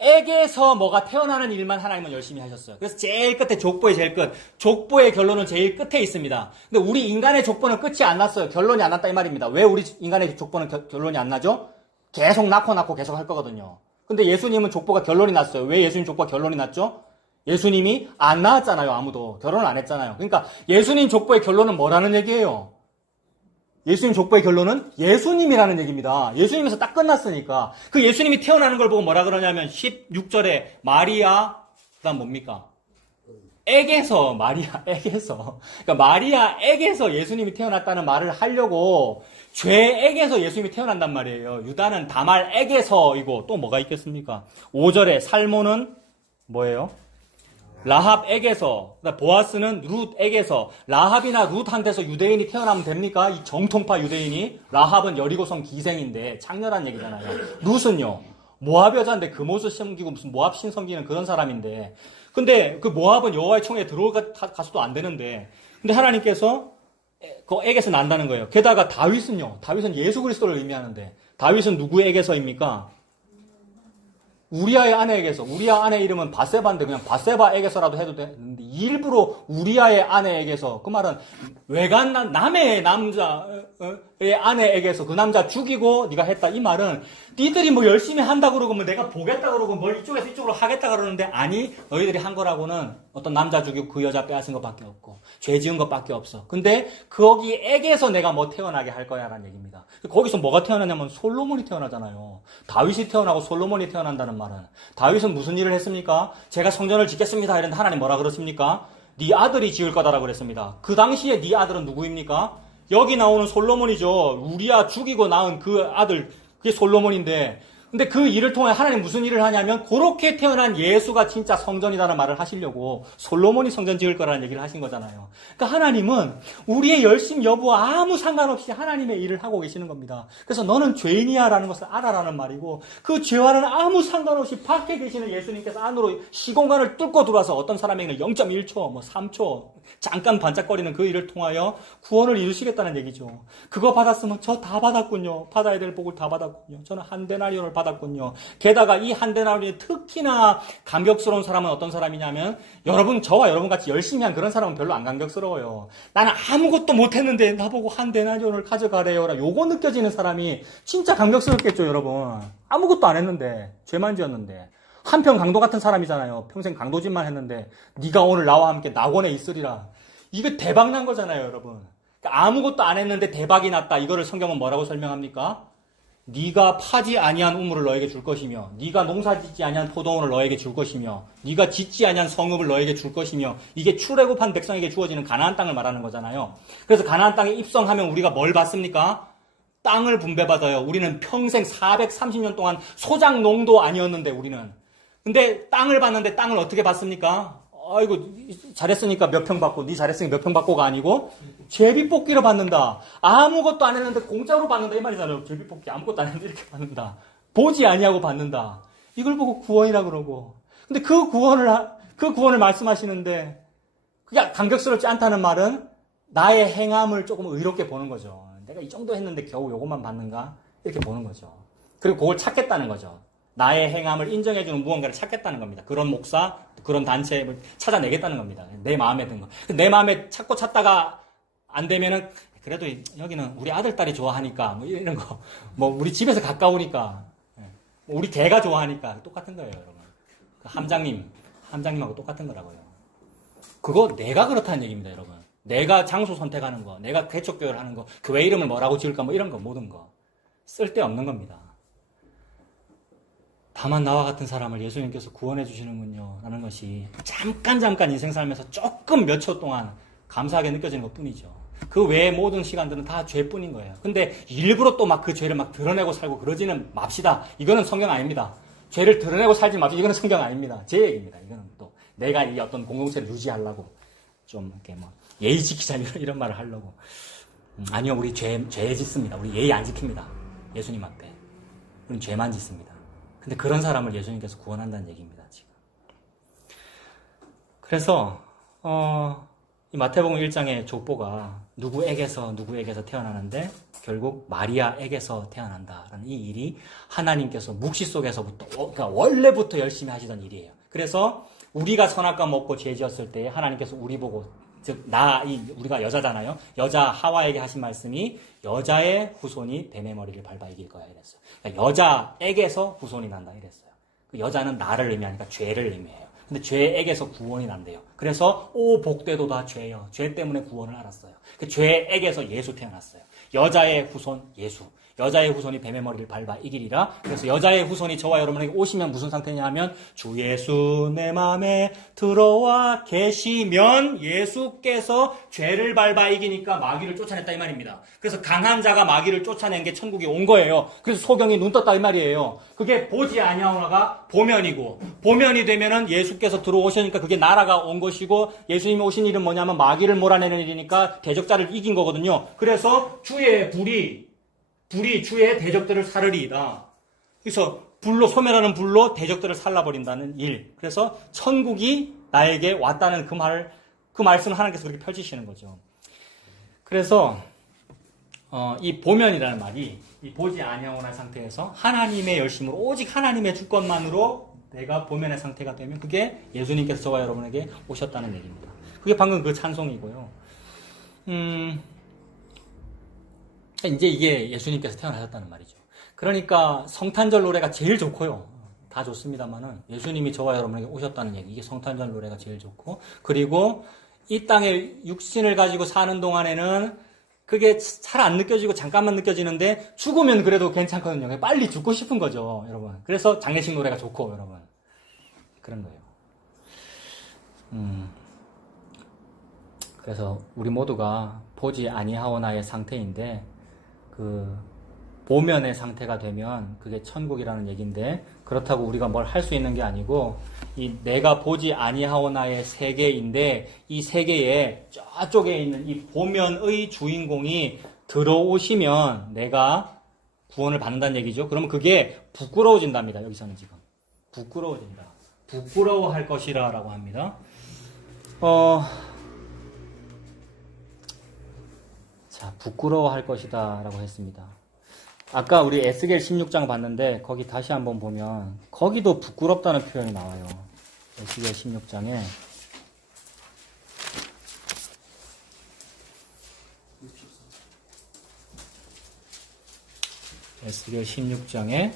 에게서 뭐가 태어나는 일만 하나님은 열심히 하셨어요. 그래서 제일 끝에 족보의 제일 끝. 족보의 결론은 제일 끝에 있습니다. 근데 우리 인간의 족보는 끝이 안 났어요. 결론이 안 났다 이 말입니다. 왜 우리 인간의 족보는 결론이 안 나죠? 계속 낳고 계속 할 거거든요. 근데 예수님은 족보가 결론이 났어요. 왜 예수님 족보가 결론이 났죠? 예수님이 안 낳았잖아요. 아무도. 결혼을 안 했잖아요. 그러니까 예수님 족보의 결론은 뭐라는 얘기예요? 예수님 족보의 결론은 예수님이라는 얘기입니다. 예수님에서 딱 끝났으니까. 그 예수님이 태어나는 걸 보고 뭐라 그러냐면 16절에 마리아, 그 다음 뭡니까? 에게서, 마리아에게서. 그러니까 마리아에게서 예수님이 태어났다는 말을 하려고 죄에게서 예수님이 태어난단 말이에요. 유다는 다말에게서이고 또 뭐가 있겠습니까? 5절에 살모는 뭐예요? 라합에게서, 보아스는 룻에게서, 라합이나 룻한테서 유대인이 태어나면 됩니까? 이 정통파 유대인이. 라합은 여리고성 기생인데 창렬한 얘기잖아요. 룻은요, 모압 여자인데 금옷을 섬기고 무슨 모압 신 섬기는 그런 사람인데, 근데 그 모압은 여호와의 총회에 들어가서도 안 되는데, 근데 하나님께서 그 에게서 난다는 거예요. 게다가 다윗은요, 다윗은 예수 그리스도를 의미하는데, 다윗은 누구에게서입니까? 우리아의 아내에게서. 우리아 아내 이름은 바세바인데 그냥 바세바에게서라도 해도 되는데 일부러 우리아의 아내에게서, 그 말은 외간 남의 남자의 아내에게서 그 남자 죽이고 네가 했다 이 말은 니들이 뭐 열심히 한다 그러고 뭐 내가 보겠다 그러고 뭘 이쪽에서 이쪽으로 하겠다 그러는데 아니 너희들이 한 거라고는 어떤 남자 죽이고 그 여자 빼앗은 것밖에 없고 죄 지은 것밖에 없어. 근데 거기에게서 내가 뭐 태어나게 할 거야 라는 얘기입니다. 거기서 뭐가 태어나냐면 솔로몬이 태어나잖아요. 다윗이 태어나고 솔로몬이 태어난다는 말은 다윗은 무슨 일을 했습니까? 제가 성전을 짓겠습니다 이랬는데 하나님 뭐라 그랬습니까? 네 아들이 지을 거다라고 그랬습니다. 그 당시에 네 아들은 누구입니까? 여기 나오는 솔로몬이죠. 우리아 죽이고 낳은 그 아들, 그게 솔로몬인데, 근데 그 일을 통해 하나님 무슨 일을 하냐면 그렇게 태어난 예수가 진짜 성전이라는 말을 하시려고 솔로몬이 성전 지을 거라는 얘기를 하신 거잖아요. 그러니까 하나님은 우리의 열심 여부와 아무 상관없이 하나님의 일을 하고 계시는 겁니다. 그래서 너는 죄인이야 라는 것을 알아라는 말이고 그 죄와는 아무 상관없이 밖에 계시는 예수님께서 안으로 시공간을 뚫고 들어와서 어떤 사람에게는 0.1초, 뭐 3초 잠깐 반짝거리는 그 일을 통하여 구원을 이루시겠다는 얘기죠. 그거 받았으면 저 다 받았군요. 받아야 될 복을 다 받았군요. 저는 한 데나리온을 받았군요. 게다가 이 한 데나리온이 특히나 감격스러운 사람은 어떤 사람이냐면 여러분, 저와 여러분 같이 열심히 한 그런 사람은 별로 안 감격스러워요. 나는 아무것도 못했는데 나보고 한 데나리온을 가져가래요. 요거 느껴지는 사람이 진짜 감격스럽겠죠, 여러분. 아무것도 안 했는데, 죄만 지었는데. 한평 강도 같은 사람이잖아요. 평생 강도짓만 했는데 네가 오늘 나와 함께 낙원에 있으리라. 이거 대박 난 거잖아요, 여러분. 그러니까 아무것도 안 했는데 대박이 났다. 이거를 성경은 뭐라고 설명합니까? 네가 파지 아니한 우물을 너에게 줄 것이며 네가 농사짓지 아니한 포도원을 너에게 줄 것이며 네가 짓지 아니한 성읍을 너에게 줄 것이며 이게 출애굽한 백성에게 주어지는 가나안 땅을 말하는 거잖아요. 그래서 가나안 땅에 입성하면 우리가 뭘 받습니까? 땅을 분배받아요. 우리는 평생 430년 동안 소작농도 아니었는데 우리는. 근데 땅을 받는데 땅을 어떻게 받습니까? 아이고 잘했으니까 몇 평 받고 네 잘했으니까 몇 평 받고가 아니고 제비뽑기로 받는다. 아무것도 안 했는데 공짜로 받는다 이 말이잖아요. 제비뽑기 아무것도 안 했는데 이렇게 받는다. 보지 아니하고 받는다. 이걸 보고 구원이라 그러고. 근데 그 구원을 말씀하시는데 그게 감격스럽지 않다는 말은 나의 행함을 조금 의롭게 보는 거죠. 내가 이 정도 했는데 겨우 요것만 받는가? 이렇게 보는 거죠. 그리고 그걸 찾겠다는 거죠. 나의 행함을 인정해주는 무언가를 찾겠다는 겁니다. 그런 목사, 그런 단체를 찾아내겠다는 겁니다. 내 마음에 든 거. 내 마음에 찾다가 안 되면은, 그래도 여기는 우리 아들, 딸이 좋아하니까, 뭐 이런 거. 뭐 우리 집에서 가까우니까. 우리 개가 좋아하니까. 똑같은 거예요, 여러분. 함장님하고 똑같은 거라고요. 그거 내가 그렇다는 얘기입니다, 여러분. 내가 장소 선택하는 거, 내가 개척교회를 하는 거, 교회 이름을 뭐라고 지을까, 뭐 이런 거, 모든 거. 쓸데없는 겁니다. 다만 나와 같은 사람을 예수님께서 구원해 주시는군요 라는 것이 잠깐 인생 살면서 조금 몇 초 동안 감사하게 느껴지는 것뿐이죠. 그 외의 모든 시간들은 다 죄뿐인 거예요. 근데 일부러 또 막 그 죄를 막 드러내고 살고 그러지는 맙시다. 이거는 성경 아닙니다. 죄를 드러내고 살지 맙시다. 이거는 성경 아닙니다. 제 얘기입니다. 이거는 또 내가 이 어떤 공동체를 유지하려고 좀 이렇게 뭐 예의 지키자 이런 말을 하려고. 아니요, 우리 죄 짓습니다. 우리 예의 안 지킵니다. 예수님 앞에. 우리는 죄만 짓습니다. 근데 그런 사람을 예수님께서 구원한다는 얘기입니다, 지금. 그래서, 이 마태복음 1장의 족보가 누구에게서 태어나는데 결국 마리아에게서 태어난다라는 이 일이 하나님께서 묵시 속에서부터, 그러니까 원래부터 열심히 하시던 일이에요. 그래서 우리가 선악과 먹고 죄 지었을 때 하나님께서 우리 보고, 즉, 우리가 여자잖아요. 여자 하와에게 하신 말씀이 여자의 후손이 뱀의 머리를 밟아 이길 거야 이랬어요. 그러니까 여자에게서 후손이 난다 이랬어요. 그 여자는 나를 의미하니까 죄를 의미해요. 근데 죄에게서 구원이 난대요. 그래서 복되도 다 죄요. 죄 때문에 구원을 알았어요. 그 죄에게서 예수 태어났어요. 여자의 후손 예수. 여자의 후손이 뱀의 머리를 밟아 이기리라. 그래서 여자의 후손이 저와 여러분에게 오시면 무슨 상태냐 하면 주 예수 내 마음에 들어와 계시면 예수께서 죄를 밟아 이기니까 마귀를 쫓아냈다 이 말입니다. 그래서 강한 자가 마귀를 쫓아낸 게 천국에 온 거예요. 그래서 소경이 눈 떴다 이 말이에요. 그게 보지 아니하오나가 보면이고, 보면이 되면은 예수께서 들어오시니까 그게 나라가 온 것이고, 예수님이 오신 일은 뭐냐면 마귀를 몰아내는 일이니까 대적자를 이긴 거거든요. 그래서 주의 불이 주의 대적들을 사르리이다. 그래서 소멸하는 불로 대적들을 살라버린다는 일. 그래서 천국이 나에게 왔다는 그 말씀을 하나님께서 그렇게 펼치시는 거죠. 그래서 이 보면이라는 말이 이 보지 아니하오나 상태에서 하나님의 열심으로 오직 하나님의 주권만으로 내가 보면의 상태가 되면 그게 예수님께서 저와 여러분에게 오셨다는 얘기입니다. 그게 방금 그 찬송이고요. 이제 이게 예수님께서 태어나셨다는 말이죠. 그러니까 성탄절 노래가 제일 좋고요. 다 좋습니다만은 예수님이 저와 여러분에게 오셨다는 얘기. 이게 성탄절 노래가 제일 좋고, 그리고 이 땅에 육신을 가지고 사는 동안에는 그게 잘 안 느껴지고 잠깐만 느껴지는데 죽으면 그래도 괜찮거든요. 빨리 죽고 싶은 거죠, 여러분. 그래서 장례식 노래가 좋고, 여러분. 그런 거예요. 그래서 우리 모두가 보지 아니하오나의 상태인데 그 보면의 상태가 되면 그게 천국이라는 얘기인데, 그렇다고 우리가 뭘 할 수 있는 게 아니고 이 내가 보지 아니하오나의 세계인데 이 세계에 저쪽에 있는 이 보면의 주인공이 들어오시면 내가 구원을 받는다는 얘기죠. 그러면 그게 부끄러워진답니다. 여기서는 지금 부끄러워진다. 부끄러워할 것이라 라고 합니다. 자, 부끄러워할 것이다 라고 했습니다. 아까 우리 에스겔 16장 봤는데 거기 다시 한번 보면 거기도 부끄럽다는 표현이 나와요. 에스겔 16장에 에스겔 16장에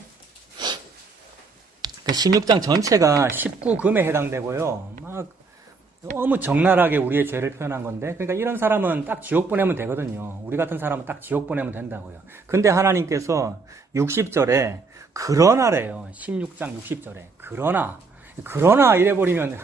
16장 전체가 19금에 해당되고요. 막 너무 적나라하게 우리의 죄를 표현한 건데, 그러니까 이런 사람은 딱 지옥 보내면 되거든요. 우리 같은 사람은 딱 지옥 보내면 된다고요. 근데 하나님께서 60절에 그러나래요. 16장 60절에 그러나 이래버리면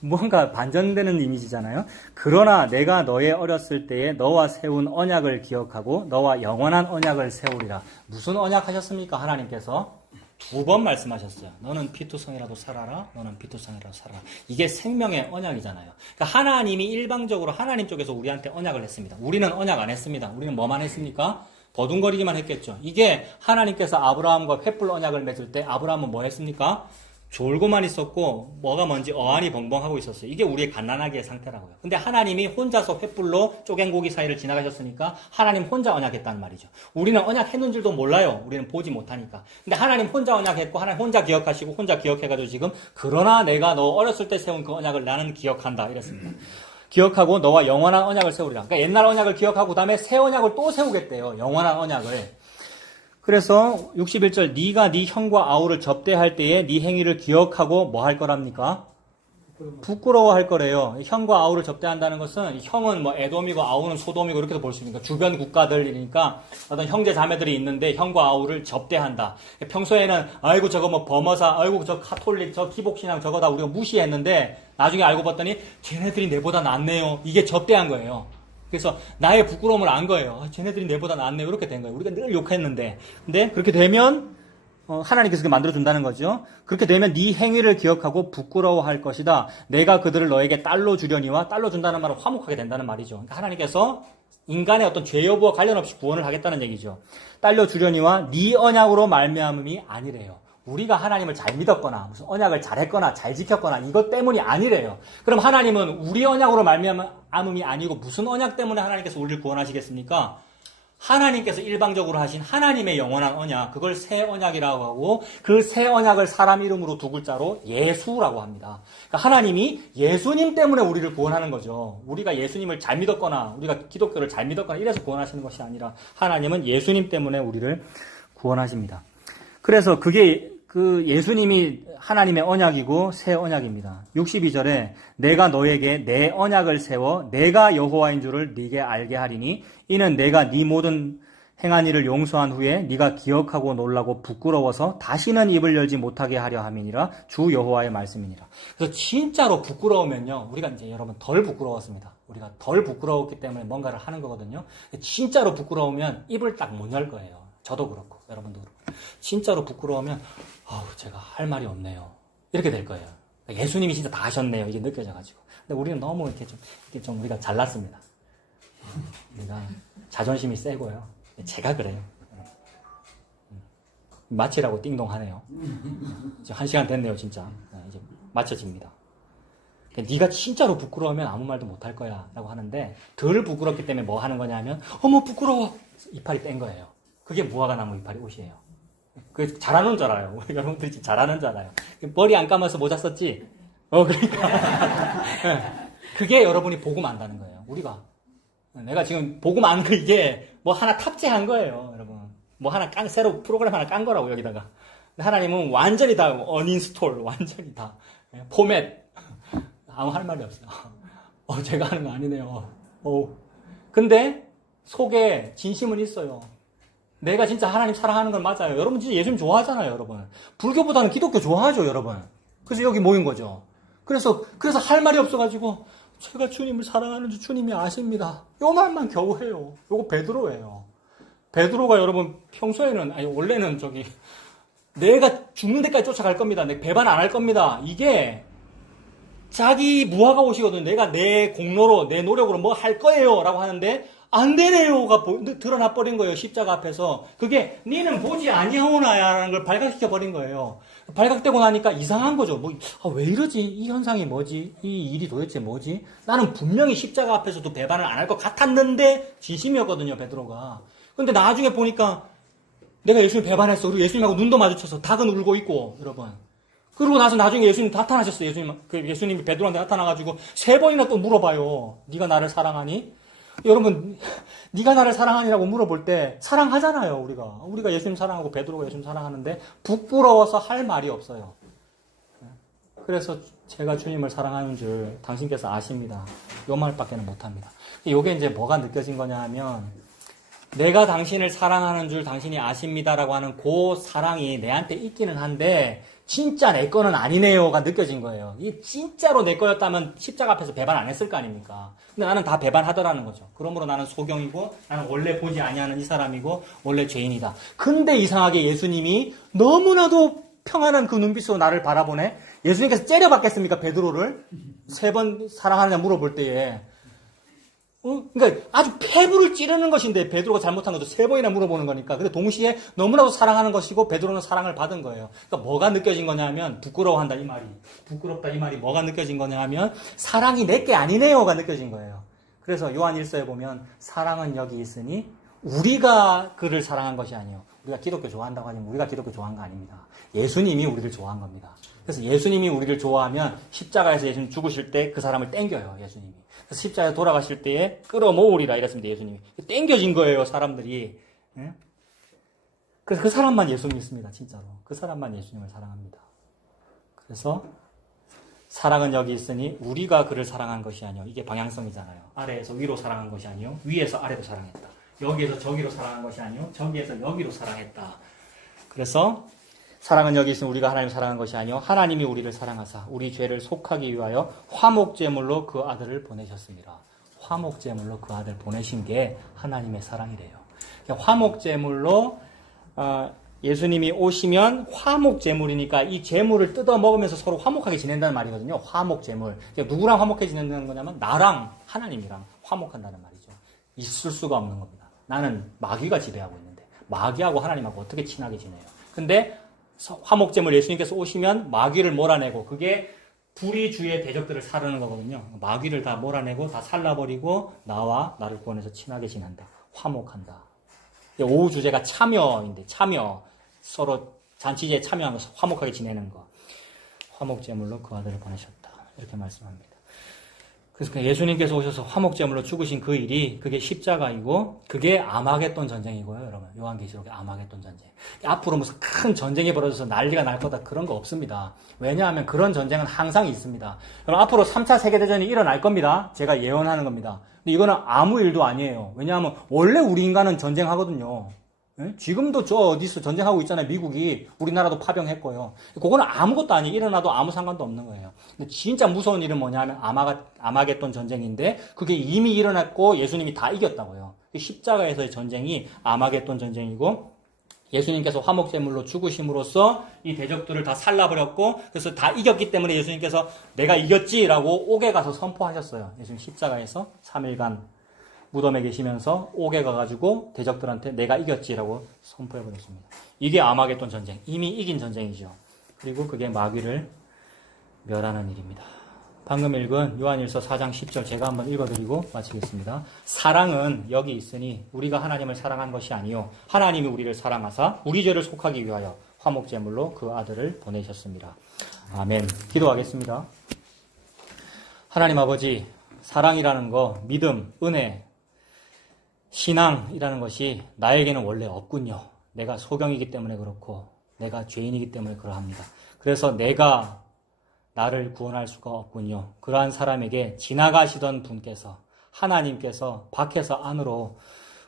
뭔가 반전되는 이미지잖아요. 그러나 내가 너의 어렸을 때에 너와 세운 언약을 기억하고 너와 영원한 언약을 세우리라. 무슨 언약 하셨습니까? 하나님께서 2번 말씀하셨어요. 너는 피투성이라도 살아라. 너는 피투성이라도 살아라. 이게 생명의 언약이잖아요. 그러니까 하나님이 일방적으로 하나님 쪽에서 우리한테 언약을 했습니다. 우리는 언약 안 했습니다. 우리는 뭐만 했습니까? 버둥거리기만 했겠죠. 이게 하나님께서 아브라함과 횃불 언약을 맺을 때 아브라함은 뭐 했습니까? 졸고만 있었고 뭐가 뭔지 어안이 벙벙하고 있었어요. 이게 우리의 갓난아기의 상태라고요. 근데 하나님이 혼자서 횃불로 쪼갠 고기 사이를 지나가셨으니까 하나님 혼자 언약했다는 말이죠. 우리는 언약했는 줄도 몰라요. 우리는 보지 못하니까. 근데 하나님 혼자 언약했고 하나님 혼자 기억하시고 혼자 기억해가지고 지금 그러나 내가 너 어렸을 때 세운 그 언약을 나는 기억한다 이랬습니다. 기억하고 너와 영원한 언약을 세우리라. 그러니까 옛날 언약을 기억하고 그다음에 새 언약을 또 세우겠대요. 영원한 언약을. 그래서 61절 네가 네 형과 아우를 접대할 때에 네 행위를 기억하고 뭐 할 거랍니까? 부끄러워할 거래요. 형과 아우를 접대한다는 것은 형은 뭐 에돔이고 아우는 소돔이고 이렇게도 볼 수 있으니까 주변 국가들이니까 어떤 형제 자매들이 있는데 형과 아우를 접대한다. 평소에는 아이고 저거 뭐 범어사, 아이고 저 카톨릭, 저 기복신앙 저거다 우리가 무시했는데 나중에 알고 봤더니 쟤네들이 내보다 낫네요. 이게 접대한 거예요. 그래서 나의 부끄러움을 안 거예요. 쟤네들이 내보다 낫네요. 이렇게 된 거예요. 우리가 늘 욕했는데. 근데 그렇게 되면 하나님께서 그렇게 만들어준다는 거죠. 그렇게 되면 네 행위를 기억하고 부끄러워할 것이다. 내가 그들을 너에게 딸로 주려니와 딸로 준다는 말은 화목하게 된다는 말이죠. 그러니까 하나님께서 인간의 어떤 죄 여부와 관련 없이 구원을 하겠다는 얘기죠. 딸로 주려니와 네 언약으로 말미암음이 아니래요. 우리가 하나님을 잘 믿었거나 무슨 언약을 잘했거나 잘 지켰거나 이것 때문이 아니래요. 그럼 하나님은 우리 언약으로 말미암음이 아니고 무슨 언약 때문에 하나님께서 우리를 구원하시겠습니까? 하나님께서 일방적으로 하신 하나님의 영원한 언약, 그걸 새 언약이라고 하고 그 새 언약을 사람 이름으로 두 글자로 예수라고 합니다. 그러니까 하나님이 예수님 때문에 우리를 구원하는 거죠. 우리가 예수님을 잘 믿었거나 우리가 기독교를 잘 믿었거나 이래서 구원하시는 것이 아니라 하나님은 예수님 때문에 우리를 구원하십니다. 그래서 그게 그 예수님이 하나님의 언약이고 새 언약입니다. 62절에 내가 너에게 내 언약을 세워 내가 여호와인 줄을 네게 알게 하리니 이는 내가 네 모든 행한 일을 용서한 후에 네가 기억하고 놀라고 부끄러워서 다시는 입을 열지 못하게 하려 함이니라 주 여호와의 말씀이니라. 그래서 진짜로 부끄러우면요. 우리가 이제 여러분 덜 부끄러웠습니다. 우리가 덜 부끄러웠기 때문에 뭔가를 하는 거거든요. 진짜로 부끄러우면 입을 딱 못 열 거예요. 저도 그렇고 여러분도 그렇고. 진짜로 부끄러우면 제가 할 말이 없네요. 이렇게 될 거예요. 예수님이 진짜 다 하셨네요. 이게 느껴져가지고. 근데 우리는 너무 이렇게 좀 우리가 잘났습니다. 우리가 자존심이 세고요. 제가 그래요. 마치라고 띵동하네요. 이제 1시간 됐네요, 진짜. 이제 마쳐집니다. 네가 진짜로 부끄러우면 아무 말도 못 할 거야 라고 하는데 덜 부끄럽기 때문에 뭐 하는 거냐면 어머 부끄러워 이파리 뺀 거예요. 그게 무화과 나무 이파리 옷이에요. 그 잘하는 줄 알아요. 여러분들이 지금 잘하는 줄 알아요. 머리 안 감아서 모자 썼지? 그러니까 그게 여러분이 복음 안다는 거예요. 우리가 내가 지금 복음 안 거 이게 뭐 하나 탑재한 거예요, 여러분. 뭐 하나 새로 프로그램 하나 깐 거라고 여기다가. 하나님은 완전히 다 언인스톨, 완전히 다 포맷. 아무 할 말이 없어요. 제가 하는 거 아니네요. 근데 속에 진심은 있어요. 내가 진짜 하나님 사랑하는 건 맞아요. 여러분 진짜 예수님 좋아하잖아요, 여러분. 불교보다는 기독교 좋아하죠, 여러분. 그래서 여기 모인 거죠. 그래서 할 말이 없어가지고 제가 주님을 사랑하는 줄 주님이 아십니다. 요 말만 겨우 해요. 요거 베드로예요. 베드로가 여러분 평소에는 원래는 내가 죽는 데까지 쫓아갈 겁니다. 내가 배반 안 할 겁니다. 이게 자기 무화과 옷이거든요. 내가 내 공로로 내 노력으로 뭐 할 거예요 라고 하는데 안 되네요가 드러나 버린 거예요. 십자가 앞에서. 그게 니는 보지 아니하오나야라는 걸 발각시켜 버린 거예요. 발각되고 나니까 이상한 거죠. 왜 이러지? 이 현상이 뭐지? 이 일이 도대체 뭐지? 나는 분명히 십자가 앞에서도 배반을 안 할 것 같았는데 진심이었거든요, 베드로가. 근데 나중에 보니까 내가 예수님 배반했어. 그리고 예수님하고 눈도 마주쳐서 닭은 울고 있고, 여러분. 그러고 나서 나중에 예수님 나타나셨어요. 예수님이 베드로한테 나타나가지고 3번이나 또 물어봐요. 네가 나를 사랑하니? 여러분, 네가 나를 사랑하니라고 물어볼 때 사랑하잖아요, 우리가 예수님 사랑하고 베드로가 예수님 사랑하는데 부끄러워서 할 말이 없어요. 그래서 제가 주님을 사랑하는 줄 당신께서 아십니다. 요 말밖에는 못합니다. 요게 이제 뭐가 느껴진 거냐 하면 내가 당신을 사랑하는 줄 당신이 아십니다라고 하는 그 사랑이 내한테 있기는 한데 진짜 내 거는 아니네요가 느껴진 거예요. 이게 진짜로 내 거였다면 십자가 앞에서 배반 안 했을 거 아닙니까? 근데 나는 다 배반하더라는 거죠. 그러므로 나는 소경이고 나는 원래 보지 아니하는 이 사람이고 원래 죄인이다. 근데 이상하게 예수님이 너무나도 평안한 그 눈빛으로 나를 바라보네. 예수님께서 째려봤겠습니까? 베드로를 3번 사랑하느냐 물어볼 때에. 그러니까 아주 폐부를 찌르는 것인데 베드로가 잘못한 것도 3번이나 물어보는 거니까. 근데 동시에 너무나도 사랑하는 것이고 베드로는 사랑을 받은 거예요. 그러니까 뭐가 느껴진 거냐 하면 부끄러워한다 이 말이. 부끄럽다 이 말이 뭐가 느껴진 거냐 하면 사랑이 내게 아니네요가 느껴진 거예요. 그래서 요한 1서에 보면 사랑은 여기 있으니 우리가 그를 사랑한 것이 아니요. 우리가 기독교 좋아한다고 하지만 우리가 기독교 좋아한 거 아닙니다. 예수님이 우리를 좋아한 겁니다. 그래서 예수님이 우리를 좋아하면 십자가에서 예수님 죽으실 때 그 사람을 땡겨요, 예수님이. 그래서 십자가에 돌아가실 때에 끌어모으리라 이랬습니다, 예수님이. 땡겨진 거예요, 사람들이. 예? 그래서 그 사람만 예수 믿습니다, 진짜로. 그 사람만 예수님을 사랑합니다. 그래서 사랑은 여기 있으니 우리가 그를 사랑한 것이 아니요. 이게 방향성이잖아요. 아래에서 위로 사랑한 것이 아니요. 위에서 아래로 사랑했다. 여기에서 저기로 사랑한 것이 아니요. 저기에서 여기로 사랑했다. 그래서 사랑은 여기 있으면 우리가 하나님을 사랑한 것이 아니요. 하나님이 우리를 사랑하사 우리 죄를 속하기 위하여 화목제물로 그 아들을 보내셨습니다. 화목제물로 그 아들 보내신 게 하나님의 사랑이래요. 화목제물로 예수님이 오시면 화목 제물이니까 이 제물을 뜯어 먹으면서 서로 화목하게 지낸다는 말이거든요. 화목 제물. 누구랑 화목하게 지낸다는 거냐면 나랑 하나님이랑 화목한다는 말이죠. 있을 수가 없는 겁니다. 나는 마귀가 지배하고 있는데 마귀하고 하나님하고 어떻게 친하게 지내요. 근데 화목 제물 예수님께서 오시면 마귀를 몰아내고 그게 불이 주의 대적들을 사르는 거거든요. 마귀를 다 몰아내고 다 살라버리고 나와 나를 구원해서 친하게 지낸다. 화목한다. 오후 주제가 참여인데 참여. 서로 잔치제에 참여하면서 화목하게 지내는 거. 화목제물로 그 아들을 보내셨다. 이렇게 말씀합니다. 그래서 예수님께서 오셔서 화목제물로 죽으신 그 일이 그게 십자가이고 그게 아마겟돈 전쟁이고요. 여러분 요한계시록의 아마겟돈 전쟁. 앞으로 무슨 큰 전쟁이 벌어져서 난리가 날 거다 그런 거 없습니다. 왜냐하면 그런 전쟁은 항상 있습니다. 여러분 앞으로 3차 세계대전이 일어날 겁니다. 제가 예언하는 겁니다. 근데 이거는 아무 일도 아니에요. 왜냐하면 원래 우리 인간은 전쟁하거든요. 지금도 저 어디서 전쟁하고 있잖아요. 미국이 우리나라도 파병했고요. 그거는 아무것도 아니에요. 일어나도 아무 상관도 없는 거예요. 근데 진짜 무서운 일은 뭐냐면 아마겟돈 전쟁인데 그게 이미 일어났고 예수님이 다 이겼다고요. 십자가에서의 전쟁이 아마겟돈 전쟁이고 예수님께서 화목제물로 죽으심으로써 이 대적들을 다 살라버렸고 그래서 다 이겼기 때문에 예수님께서 내가 이겼지라고 옥에 가서 선포하셨어요. 예수님 십자가에서 3일간 무덤에 계시면서 옥에 가가지고 대적들한테 내가 이겼지라고 선포해버렸습니다. 이게 아마겟돈 전쟁. 이미 이긴 전쟁이죠. 그리고 그게 마귀를 멸하는 일입니다. 방금 읽은 요한일서 4장 10절 제가 한번 읽어드리고 마치겠습니다. 사랑은 여기 있으니 우리가 하나님을 사랑한 것이 아니요 하나님이 우리를 사랑하사 우리 죄를 속하기 위하여 화목제물로 그 아들을 보내셨습니다. 아멘. 기도하겠습니다. 하나님 아버지 사랑이라는 거 믿음, 은혜 신앙이라는 것이 나에게는 원래 없군요. 내가 소경이기 때문에 그렇고 내가 죄인이기 때문에 그러합니다. 그래서 내가 나를 구원할 수가 없군요. 그러한 사람에게 지나가시던 분께서 하나님께서 밖에서 안으로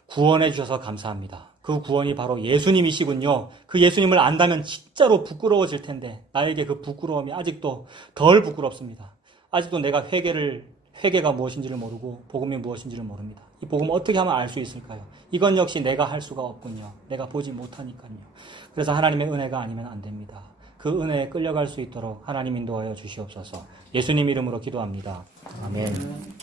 구원해 주셔서 감사합니다. 그 구원이 바로 예수님이시군요. 그 예수님을 안다면 진짜로 부끄러워질 텐데 나에게 그 부끄러움이 아직도 덜 부끄럽습니다. 아직도 내가 회개가 무엇인지를 모르고 복음이 무엇인지를 모릅니다. 이 복음 어떻게 하면 알 수 있을까요? 이건 역시 내가 할 수가 없군요. 내가 보지 못하니까요. 그래서 하나님의 은혜가 아니면 안 됩니다. 그 은혜에 끌려갈 수 있도록 하나님 인도하여 주시옵소서. 예수님 이름으로 기도합니다. 아멘.